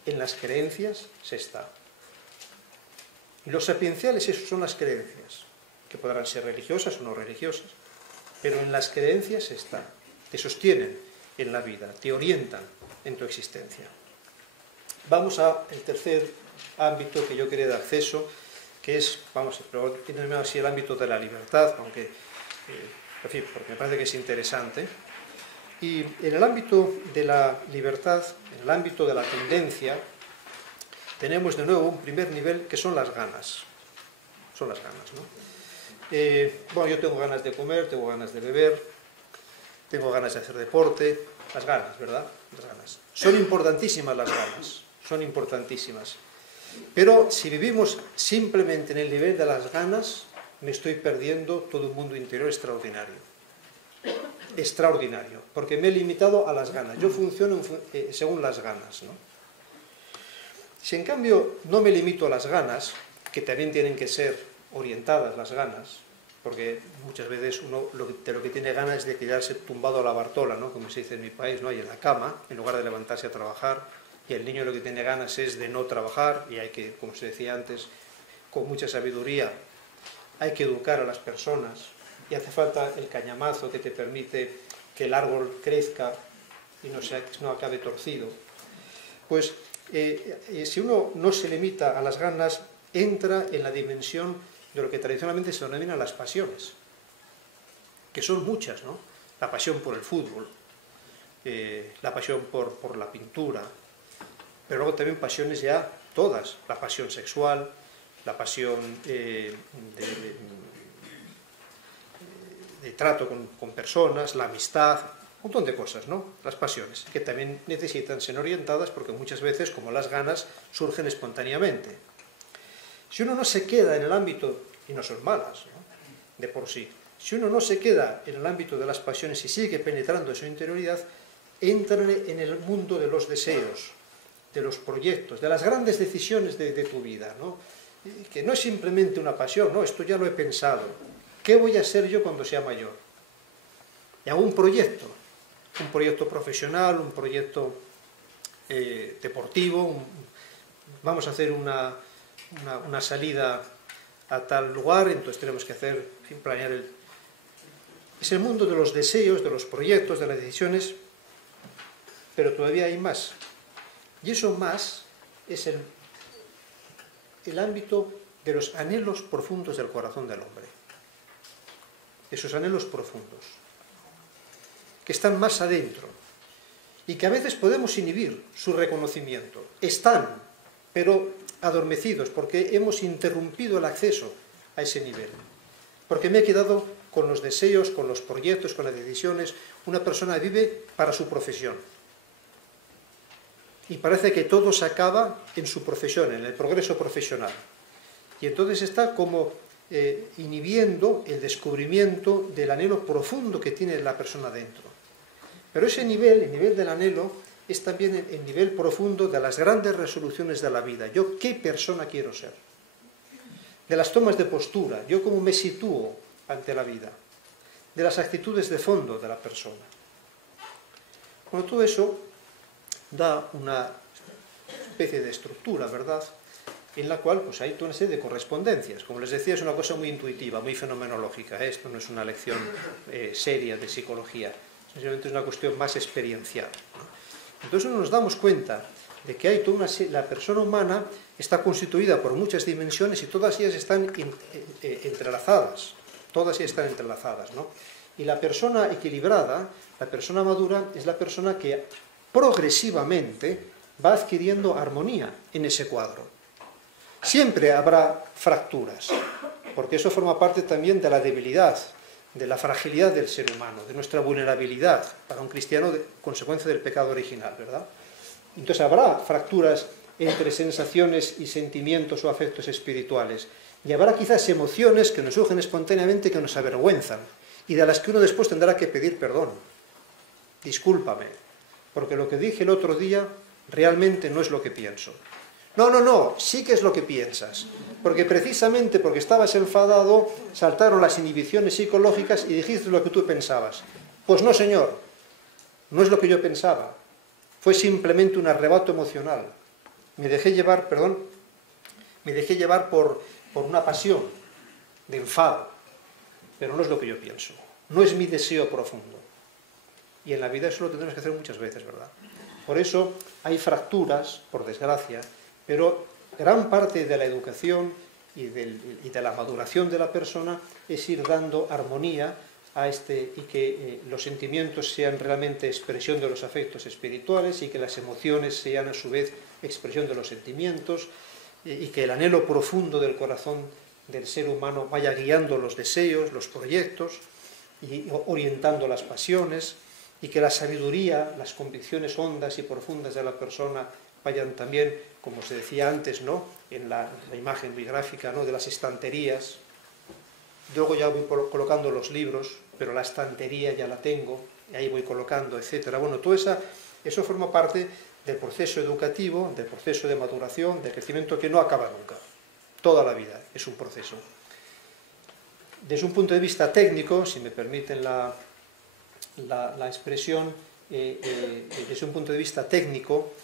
En las creencias se está. Y los sapienciales, eso son las creencias, que podrán ser religiosas o no religiosas, pero en las creencias se está, te sostienen en la vida, te orientan en tu existencia. Vamos al tercer ámbito que yo quería dar acceso, que es, vamos a denominar así el ámbito de la libertad, aunque, en fin, porque me parece que es interesante. Y en el ámbito de la libertad, en el ámbito de la tendencia, tenemos de nuevo un primer nivel que son las ganas. Son las ganas, ¿no? Bueno, yo tengo ganas de comer, tengo ganas de beber, tengo ganas de hacer deporte, las ganas, ¿verdad? Las ganas. Son importantísimas las ganas, son importantísimas. Pero si vivimos simplemente en el nivel de las ganas, me estoy perdiendo todo un mundo interior extraordinario. Extraordinario, porque me he limitado a las ganas. Yo funciono según las ganas, ¿no? Si en cambio no me limito a las ganas, que también tienen que ser orientadas las ganas, porque muchas veces uno de lo que tiene ganas es de quedarse tumbado a la bartola, ¿no? Como se dice en mi país, ¿no? Ahí en la cama, en lugar de levantarse a trabajar, y el niño lo que tiene ganas es de no trabajar, y hay que, como se decía antes, con mucha sabiduría, hay que educar a las personas, y hace falta el cañamazo que te permite que el árbol crezca y no acabe torcido. Pues si uno no se limita a las ganas, entra en la dimensión de lo que tradicionalmente se denomina las pasiones, que son muchas, ¿no? La pasión por el fútbol, la pasión por la pintura, pero luego también pasiones ya todas, la pasión sexual, la pasión de trato con personas, la amistad, un montón de cosas, ¿no? Las pasiones, que también necesitan ser orientadas porque muchas veces, como las ganas, surgen espontáneamente. Si uno no se queda en el ámbito, y no son malas, ¿no? De por sí, si uno no se queda en el ámbito de las pasiones y sigue penetrando en su interioridad, entra en el mundo de los deseos, de los proyectos, de las grandes decisiones de tu vida, ¿no? Que no es simplemente una pasión, no, esto ya lo he pensado. ¿Qué voy a hacer yo cuando sea mayor? Y hago un proyecto profesional, un proyecto deportivo, vamos a hacer una salida a tal lugar, entonces tenemos que planear Es el mundo de los deseos, de los proyectos, de las decisiones, pero todavía hay más. Y eso más es el ámbito de los anhelos profundos del corazón del hombre. Esos anhelos profundos, que están más adentro y que a veces podemos inhibir su reconocimiento. Están, pero adormecidos, porque hemos interrumpido el acceso a ese nivel. Porque me he quedado con los deseos, con los proyectos, con las decisiones. Una persona vive para su profesión. Y parece que todo se acaba en su profesión, en el progreso profesional. Y entonces está como inhibiendo el descubrimiento del anhelo profundo que tiene la persona dentro. Pero ese nivel, el nivel del anhelo, es también el nivel profundo de las grandes resoluciones de la vida. Yo, ¿qué persona quiero ser? De las tomas de postura, yo cómo me sitúo ante la vida. De las actitudes de fondo de la persona. Bueno, todo eso da una especie de estructura, ¿verdad?, en la cual pues, hay toda una serie de correspondencias. Como les decía, es una cosa muy intuitiva, muy fenomenológica. Esto no es una lección seria de psicología, sencillamente es una cuestión más experiencial, ¿no? Entonces nos damos cuenta de que hay toda una serie, la persona humana está constituida por muchas dimensiones y todas ellas están entrelazadas, ¿no? Y la persona equilibrada, la persona madura, es la persona que progresivamente va adquiriendo armonía en ese cuadro. Siempre habrá fracturas, porque eso forma parte también de la debilidad, de la fragilidad del ser humano, de nuestra vulnerabilidad para un cristiano, consecuencia del pecado original, ¿verdad? Entonces habrá fracturas entre sensaciones y sentimientos o afectos espirituales, y habrá quizás emociones que nos surgen espontáneamente, que nos avergüenzan, y de las que uno después tendrá que pedir perdón. Discúlpame, porque lo que dije el otro día realmente no es lo que pienso. No, sí que es lo que piensas, porque precisamente porque estabas enfadado saltaron las inhibiciones psicológicas y dijiste lo que tú pensabas. Pues no, señor, no es lo que yo pensaba, fue simplemente un arrebato emocional. Me dejé llevar por una pasión de enfado, pero no es lo que yo pienso, no es mi deseo profundo. Y en la vida eso lo tendremos que hacer muchas veces, ¿verdad? Por eso hay fracturas, por desgracia, pero gran parte de la educación y de la maduración de la persona es ir dando armonía y que los sentimientos sean realmente expresión de los afectos espirituales y que las emociones sean a su vez expresión de los sentimientos y que el anhelo profundo del corazón del ser humano vaya guiando los deseos, los proyectos y orientando las pasiones y que la sabiduría, las convicciones hondas y profundas de la persona vayan también, como se decía antes, ¿no?, en la imagen muy gráfica, ¿no?, de las estanterías. Luego ya voy colocando los libros, pero la estantería ya la tengo, y ahí voy colocando, etcétera. Bueno, todo eso forma parte del proceso educativo, del proceso de maduración, de crecimiento que no acaba nunca. Toda la vida es un proceso. Desde un punto de vista técnico, si me permiten la expresión, desde un punto de vista técnico,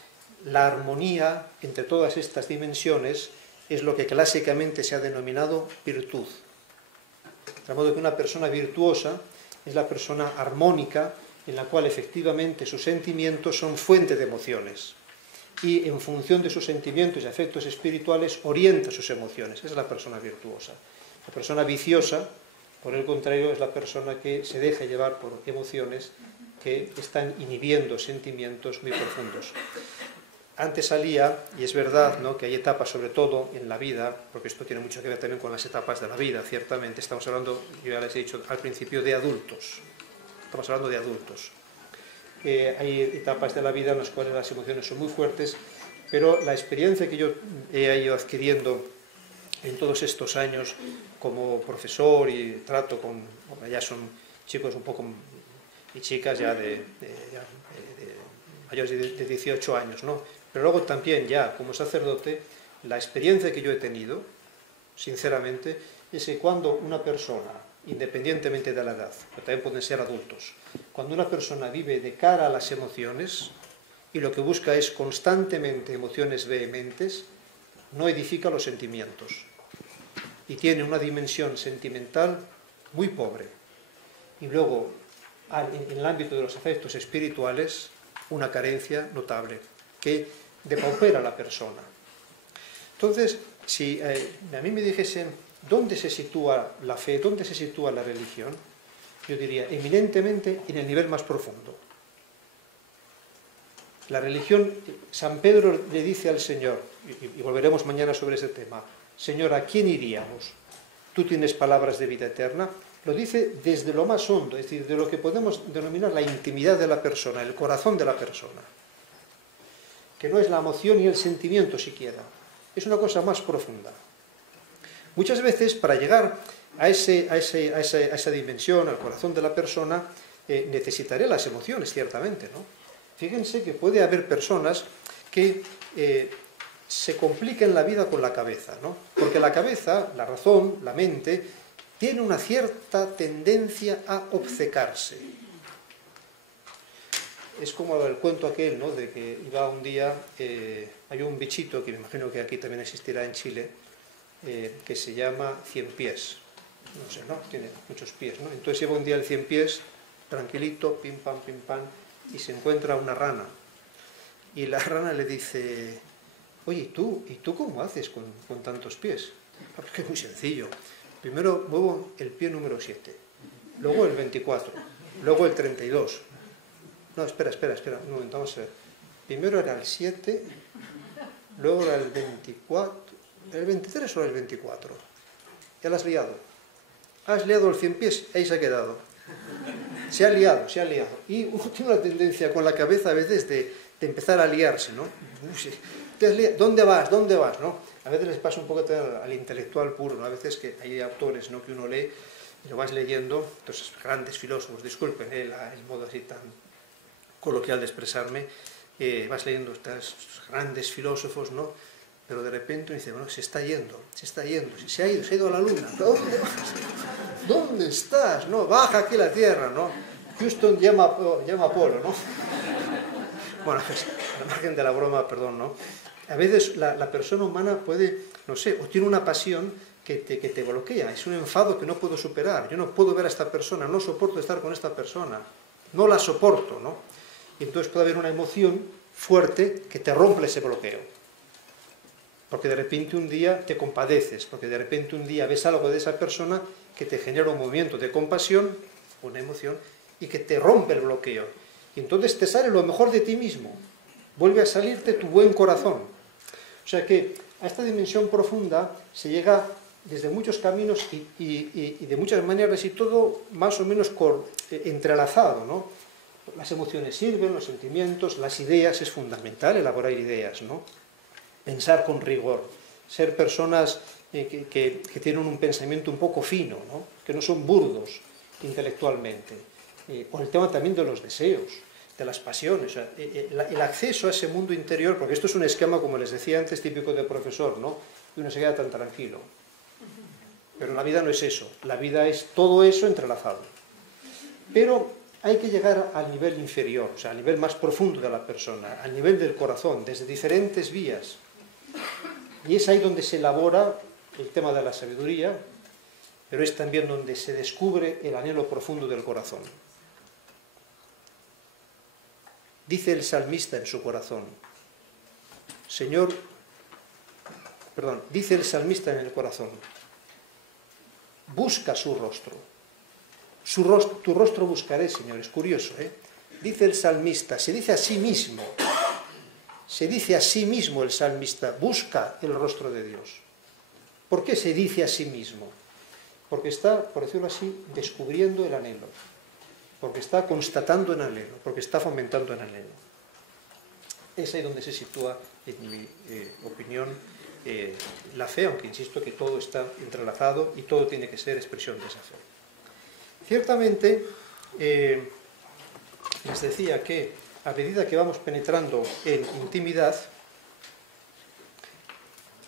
la armonía entre todas estas dimensiones es lo que clásicamente se ha denominado virtud. De modo que una persona virtuosa es la persona armónica en la cual efectivamente sus sentimientos son fuente de emociones y en función de sus sentimientos y afectos espirituales orienta sus emociones. Esa es la persona virtuosa. La persona viciosa, por el contrario, es la persona que se deja llevar por emociones que están inhibiendo sentimientos muy profundos. Antes salía, y es verdad, ¿no?, que hay etapas, sobre todo en la vida, porque esto tiene mucho que ver también con las etapas de la vida, ciertamente. Estamos hablando, yo ya les he dicho al principio, de adultos. Estamos hablando de adultos. Hay etapas de la vida en las cuales las emociones son muy fuertes, pero la experiencia que yo he ido adquiriendo en todos estos años como profesor y trato con, bueno, ya son chicos un poco, y chicas ya de mayores de 18 años, ¿no? Pero luego también ya como sacerdote, la experiencia que yo he tenido, sinceramente, es que cuando una persona, independientemente de la edad, pero también pueden ser adultos, cuando una persona vive de cara a las emociones y lo que busca es constantemente emociones vehementes, no edifica los sentimientos y tiene una dimensión sentimental muy pobre. Y luego, en el ámbito de los afectos espirituales, una carencia notable que depaupera a la persona. Entonces, si a mí me dijesen dónde se sitúa la fe, dónde se sitúa la religión, yo diría eminentemente en el nivel más profundo. La religión, San Pedro le dice al Señor, y volveremos mañana sobre ese tema, Señor, ¿a quién iríamos? Tú tienes palabras de vida eterna. Lo dice desde lo más hondo, es decir, de lo que podemos denominar la intimidad de la persona, el corazón de la persona, que no es la emoción y el sentimiento siquiera, es una cosa más profunda. Muchas veces, para llegar a esa dimensión, al corazón de la persona, necesitaré las emociones, ciertamente, ¿no? Fíjense que puede haber personas que se compliquen la vida con la cabeza, ¿no? Porque la cabeza, la razón, la mente, tiene una cierta tendencia a obcecarse. Es como el cuento aquel, ¿no?, de que iba un día, hay un bichito que me imagino que aquí también existirá en Chile, que se llama 100 pies. No sé, ¿no? Tiene muchos pies, ¿no? Entonces lleva un día el 100 pies, tranquilito, pim pam, y se encuentra una rana. Y la rana le dice, oye, ¿y tú cómo haces con tantos pies? Porque es muy sencillo. Primero muevo el pie número 7, luego el 24, luego el 32. No, espera, un momento, vamos a ver. Primero era el 7, luego era el 24, el 23 o el 24. Ya la has liado. Has liado el 100 pies, ahí se ha quedado. Se ha liado. Y uno tiene una tendencia con la cabeza a veces de empezar a liarse, ¿no? ¿Dónde vas? ¿No? A veces les pasa un poco al intelectual puro, ¿no? A veces que hay autores, ¿no?, que uno lee y lo vas leyendo, entonces grandes filósofos, disculpen el modo así tan coloquial de expresarme, vas leyendo estos grandes filósofos, ¿no? Pero de repente dice, bueno, se está yendo, se ha ido a la luna. ¿Dónde estás? ¿No? Baja aquí a la Tierra, ¿no? Houston llama a Apolo, ¿no? Bueno, pues, al margen de la broma, perdón, ¿no? A veces la persona humana puede, no sé, o tiene una pasión que te bloquea, es un enfado que no puedo superar, yo no puedo ver a esta persona, no soporto estar con esta persona, no la soporto, ¿no? Y entonces puede haber una emoción fuerte que te rompe ese bloqueo. Porque de repente un día te compadeces, porque de repente un día ves algo de esa persona que te genera un movimiento de compasión una emoción, y que te rompe el bloqueo. Y entonces te sale lo mejor de ti mismo, vuelve a salirte tu buen corazón. O sea que a esta dimensión profunda se llega desde muchos caminos y de muchas maneras, y todo más o menos entrelazado, ¿no? Las emociones sirven, los sentimientos, las ideas, es fundamental elaborar ideas, ¿no? Pensar con rigor, ser personas que tienen un pensamiento un poco fino, ¿no? Que no son burdos intelectualmente. O el tema también de los deseos, de las pasiones, o sea, el acceso a ese mundo interior, porque esto es un esquema, como les decía antes, típico de profesor, ¿no? Y uno se queda tan tranquilo. Pero la vida no es eso, la vida es todo eso entrelazado. Pero hay que llegar al nivel inferior, o sea, al nivel más profundo de la persona, al nivel del corazón, desde diferentes vías. Y es ahí donde se elabora el tema de la sabiduría, pero es también donde se descubre el anhelo profundo del corazón. Dice el salmista en su corazón, dice el salmista en el corazón, busca su rostro. Tu rostro buscaré, Señor. Es curioso, ¿eh? Dice el salmista, se dice a sí mismo el salmista, busca el rostro de Dios. ¿Por qué se dice a sí mismo? Porque está, por decirlo así, descubriendo el anhelo, porque está constatando el anhelo, porque está fomentando el anhelo. Es ahí donde se sitúa, en mi opinión, la fe, aunque insisto que todo está entrelazado y todo tiene que ser expresión de esa fe. Ciertamente, les decía que a medida que vamos penetrando en intimidad,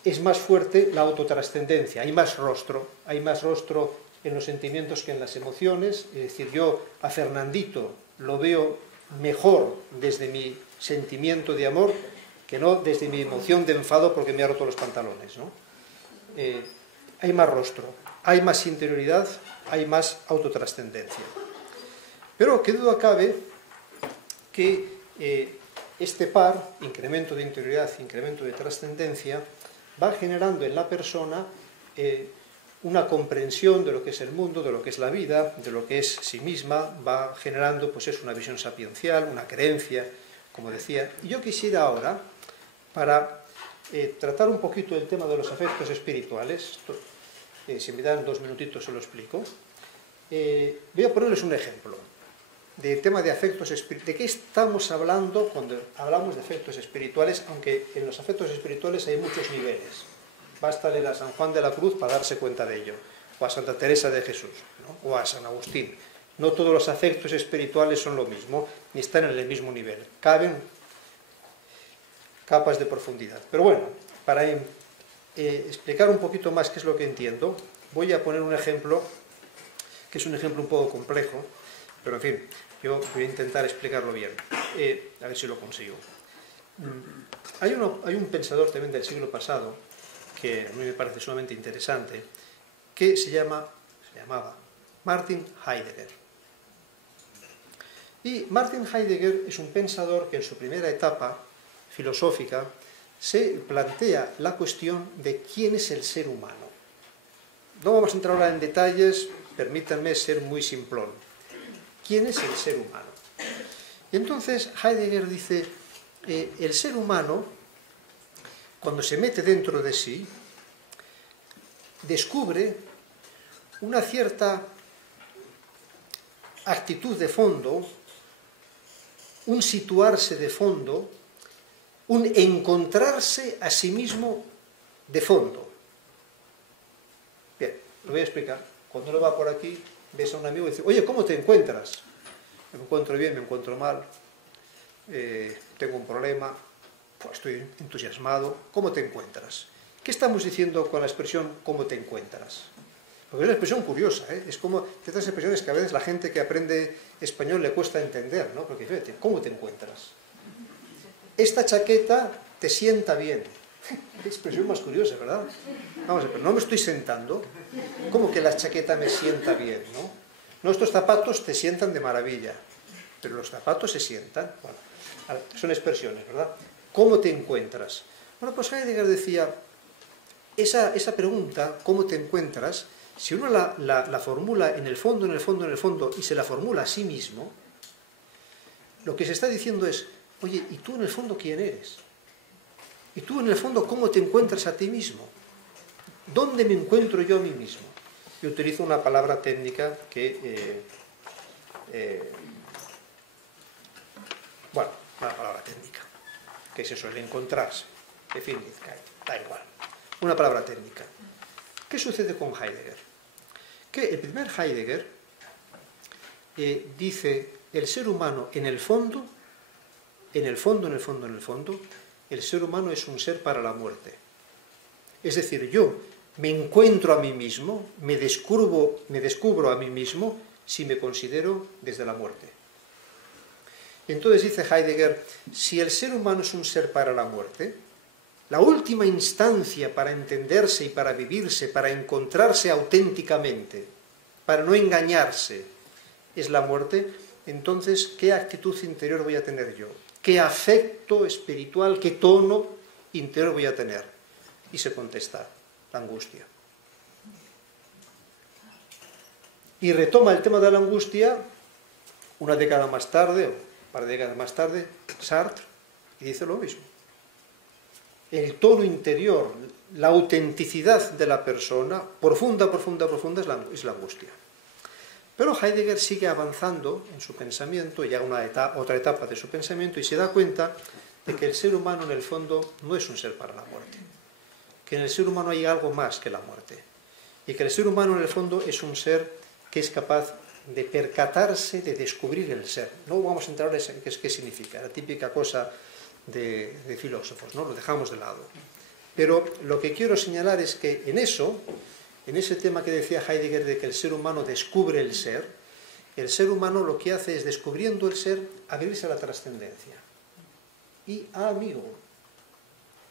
es más fuerte la autotrascendencia, hay más rostro en los sentimientos que en las emociones. Es decir, yo a Fernandito lo veo mejor desde mi sentimiento de amor que no desde mi emoción de enfado porque me ha roto los pantalones, ¿no? Hay más rostro, hay más interioridad, hay más autotrascendencia. Pero qué duda cabe que este par, incremento de interioridad, incremento de trascendencia, va generando en la persona una comprensión de lo que es el mundo, de lo que es la vida, de lo que es sí misma, va generando, pues es una visión sapiencial, una creencia, como decía. Y yo quisiera ahora, para tratar un poquito el tema de los afectos espirituales, si me dan 2 minutitos se lo explico, voy a ponerles un ejemplo del tema de afectos espirituales. ¿De qué estamos hablando cuando hablamos de afectos espirituales? Aunque en los afectos espirituales hay muchos niveles. Basta leer a San Juan de la Cruz para darse cuenta de ello, o a Santa Teresa de Jesús, ¿no? O a San Agustín. No todos los afectos espirituales son lo mismo, ni están en el mismo nivel. Caben capas de profundidad. Pero bueno, para explicar un poquito más qué es lo que entiendo, voy a poner un ejemplo, que es un ejemplo un poco complejo, pero en fin, yo voy a intentar explicarlo bien, a ver si lo consigo. Hay un pensador también del siglo pasado, que a mí me parece sumamente interesante, que se llamaba Martin Heidegger. Y Martin Heidegger es un pensador que en su primera etapa filosófica se plantea la cuestión de quién es el ser humano. No vamos a entrar ahora en detalles, permítanme ser muy simplón. ¿Quién es el ser humano? Y entonces Heidegger dice, el ser humano, cuando se mete dentro de sí, descubre una cierta actitud de fondo, un situarse de fondo, un encontrarse a sí mismo de fondo. Bien, lo voy a explicar. Cuando uno va por aquí, ves a un amigo y dice, oye, ¿cómo te encuentras? Me encuentro bien, me encuentro mal, tengo un problema, pues estoy entusiasmado. ¿Cómo te encuentras? ¿Qué estamos diciendo con la expresión ¿cómo te encuentras? Porque es una expresión curiosa, ¿eh? Es como ciertas expresiones que a veces la gente que aprende español le cuesta entender, ¿no? Porque fíjate, ¿cómo te encuentras? Esta chaqueta te sienta bien. Qué expresión más curiosa, ¿verdad? Vamos a ver, pero no me estoy sentando. ¿Cómo que la chaqueta me sienta bien, no? No, estos zapatos te sientan de maravilla, pero los zapatos se sientan. Bueno, son expresiones, ¿verdad? ¿Cómo te encuentras? Bueno, pues Heidegger decía, esa pregunta, ¿cómo te encuentras?, si uno la formula en el fondo, y se la formula a sí mismo, lo que se está diciendo es, oye, ¿y tú en el fondo quién eres? ¿Y tú en el fondo cómo te encuentras a ti mismo? ¿Dónde me encuentro yo a mí mismo? Yo utilizo una palabra técnica que... bueno, una palabra técnica, que se suele encontrarse. En fin, da igual. Una palabra técnica. ¿Qué sucede con Heidegger? Que el primer Heidegger dice, el ser humano en el fondo, el ser humano es un ser para la muerte. Es decir, yo me encuentro a mí mismo, me descubro a mí mismo si me considero desde la muerte. Entonces dice Heidegger, si el ser humano es un ser para la muerte, la última instancia para entenderse y para vivirse, para encontrarse auténticamente, para no engañarse, es la muerte, entonces, ¿qué actitud interior voy a tener yo? ¿Qué afecto espiritual, qué tono interior voy a tener? Y se contesta, la angustia. Y retoma el tema de la angustia una década más tarde, o un par de décadas más tarde, Sartre, y dice lo mismo. El tono interior, la autenticidad de la persona, profunda, es la angustia. Pero Heidegger sigue avanzando en su pensamiento, llega a otra etapa de su pensamiento, y se da cuenta de que el ser humano en el fondo no es un ser para la muerte, que en el ser humano hay algo más que la muerte, y que el ser humano en el fondo es un ser que es capaz de percatarse, de descubrir el ser. No vamos a entrar en qué significa, la típica cosa de filósofos, ¿no? Lo dejamos de lado. Pero lo que quiero señalar es que en ese tema que decía Heidegger de que el ser humano descubre el ser humano lo que hace es, descubriendo el ser, abrirse a la trascendencia. Y, amigo,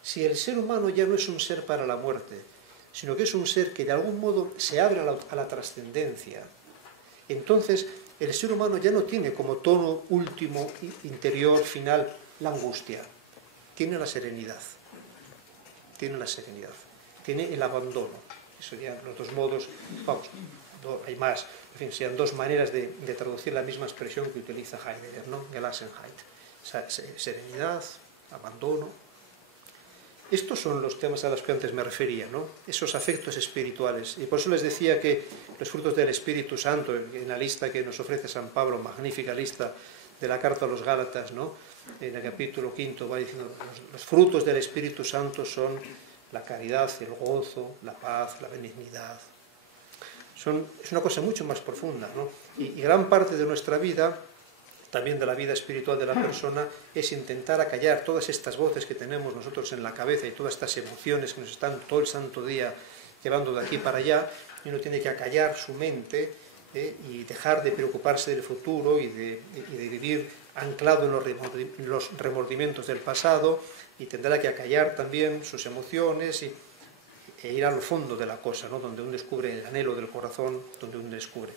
si el ser humano ya no es un ser para la muerte, sino que es un ser que de algún modo se abre a la trascendencia, entonces el ser humano ya no tiene como tono último, interior, final, la angustia. Tiene la serenidad. Tiene el abandono. Eso serían los dos modos, vamos, hay más, en fin, serían dos maneras de traducir la misma expresión que utiliza Heidegger, ¿no? Gelassenheit. Serenidad, abandono. Estos son los temas a los que antes me refería, ¿no? Esos afectos espirituales. Y por eso les decía que los frutos del Espíritu Santo, en la lista que nos ofrece San Pablo, magnífica lista de la carta a los Gálatas, ¿no? En el capítulo 5 va diciendo, los frutos del Espíritu Santo son la caridad, el gozo, la paz, la benignidad. Es una cosa mucho más profunda, ¿no? Y gran parte de nuestra vida, también de la vida espiritual de la persona, es intentar acallar todas estas voces que tenemos nosotros en la cabeza y todas estas emociones que nos están todo el santo día llevando de aquí para allá, y uno tiene que acallar su mente y dejar de preocuparse del futuro y de vivir anclado en los remordimientos del pasado, y tendrá que acallar también sus emociones e ir al fondo de la cosa, ¿no? Donde uno descubre el anhelo del corazón, donde uno descubre.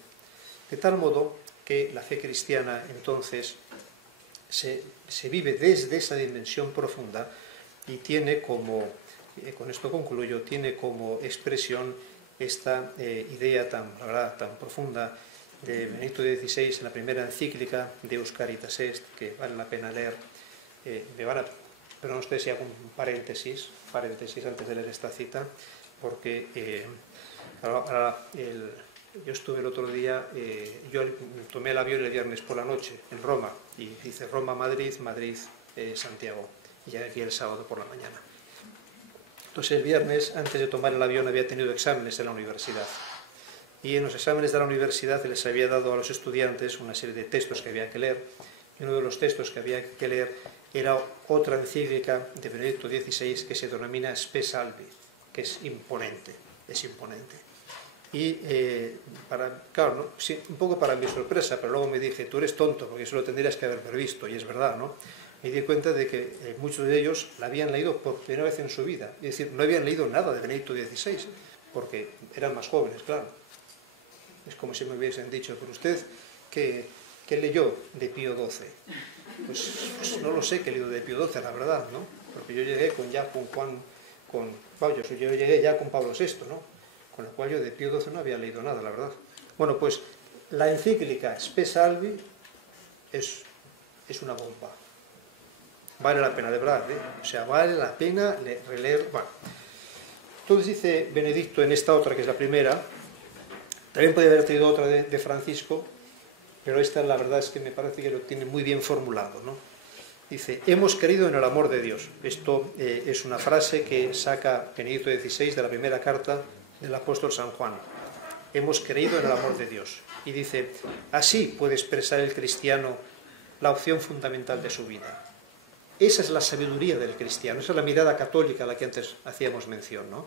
De tal modo que la fe cristiana entonces se vive desde esa dimensión profunda y tiene como, con esto concluyo, tiene como expresión esta idea tan profunda de Benedicto XVI en la primera encíclica Deus Caritas Est, que vale la pena leer. Perdón ustedes si hago un paréntesis antes de leer esta cita, porque yo estuve el otro día, yo tomé el avión el viernes por la noche en Roma, y hice Roma-Madrid, Madrid-Santiago, y llegué aquí el sábado por la mañana. Entonces el viernes, antes de tomar el avión, había tenido exámenes en la universidad. Y en los exámenes de la universidad les había dado a los estudiantes una serie de textos que había que leer. Y uno de los textos que había que leer era otra encíclica de Benedicto XVI que se denomina Spe Salvi, que es imponente. Y, claro, ¿no? Sí, un poco para mi sorpresa, pero luego me dije, tú eres tonto, porque eso lo tendrías que haber previsto, y es verdad, ¿no? Me di cuenta de que muchos de ellos la habían leído por primera vez en su vida, es decir, no habían leído nada de Benedicto XVI, porque eran más jóvenes, claro. Es como si me hubiesen dicho, pero usted, ¿qué leyó de Pío XII? Pues no lo sé qué he leído de Pío XII, la verdad, ¿no? Porque yo llegué yo llegué ya con Pablo VI, ¿no? con lo cual yo de Pío XII no había leído nada, la verdad. Bueno, pues la encíclica Spe Salvi es una bomba. Vale la pena, de verdad, ¿eh? O sea, vale la pena releer. Bueno, entonces dice Benedicto en esta otra, que es la primera, también podría haber traído otra de Francisco, pero esta la verdad es que me parece que lo tiene muy bien formulado, ¿no? Dice, hemos creído en el amor de Dios. Esto es una frase que saca Benedicto XVI de la primera carta del apóstol San Juan. Hemos creído en el amor de Dios. Y dice, así puede expresar el cristiano la opción fundamental de su vida. Esa es la sabiduría del cristiano, esa es la mirada católica a la que antes hacíamos mención, ¿no?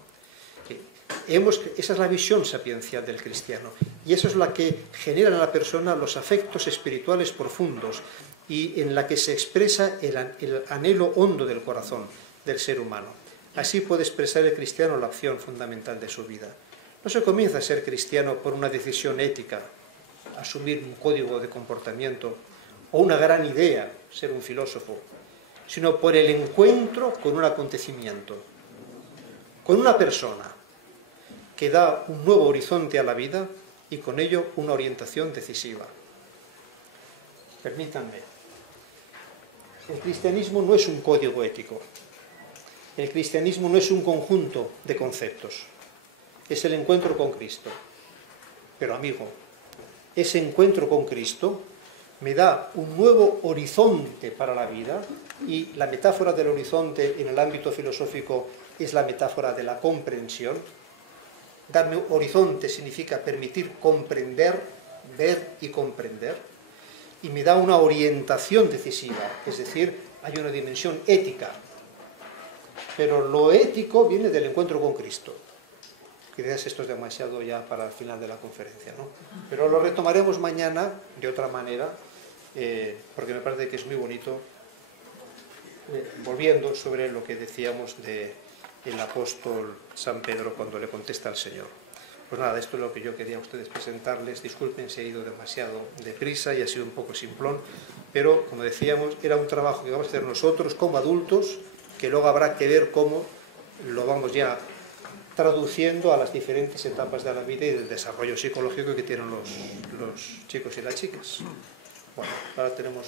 Esa es la visión sapiencial del cristiano, y eso es la que genera en la persona los afectos espirituales profundos y en la que se expresa el anhelo hondo del corazón del ser humano. Así puede expresar el cristiano la opción fundamental de su vida. No se comienza a ser cristiano por una decisión ética, asumir un código de comportamiento, o una gran idea, ser un filósofo, sino por el encuentro con un acontecimiento, con una persona que da un nuevo horizonte a la vida y con ello una orientación decisiva. Permítanme, el cristianismo no es un código ético, el cristianismo no es un conjunto de conceptos, es el encuentro con Cristo. Pero amigo, ese encuentro con Cristo me da un nuevo horizonte para la vida, y la metáfora del horizonte en el ámbito filosófico es la metáfora de la comprensión. Darme horizonte significa permitir comprender, ver y comprender, y me da una orientación decisiva, es decir, hay una dimensión ética, pero lo ético viene del encuentro con Cristo. Quizás esto es demasiado ya para el final de la conferencia, ¿no? Pero lo retomaremos mañana de otra manera, porque me parece que es muy bonito, volviendo sobre lo que decíamos del apóstol San Pedro cuando le contesta al Señor. Pues nada, esto es lo que yo quería a ustedes presentarles. Disculpen si he ido demasiado deprisa y ha sido un poco simplón, pero como decíamos, era un trabajo que vamos a hacer nosotros como adultos, que luego habrá que ver cómo lo vamos ya traduciendo a las diferentes etapas de la vida y del desarrollo psicológico que tienen los chicos y las chicas. Bueno, ahora tenemos...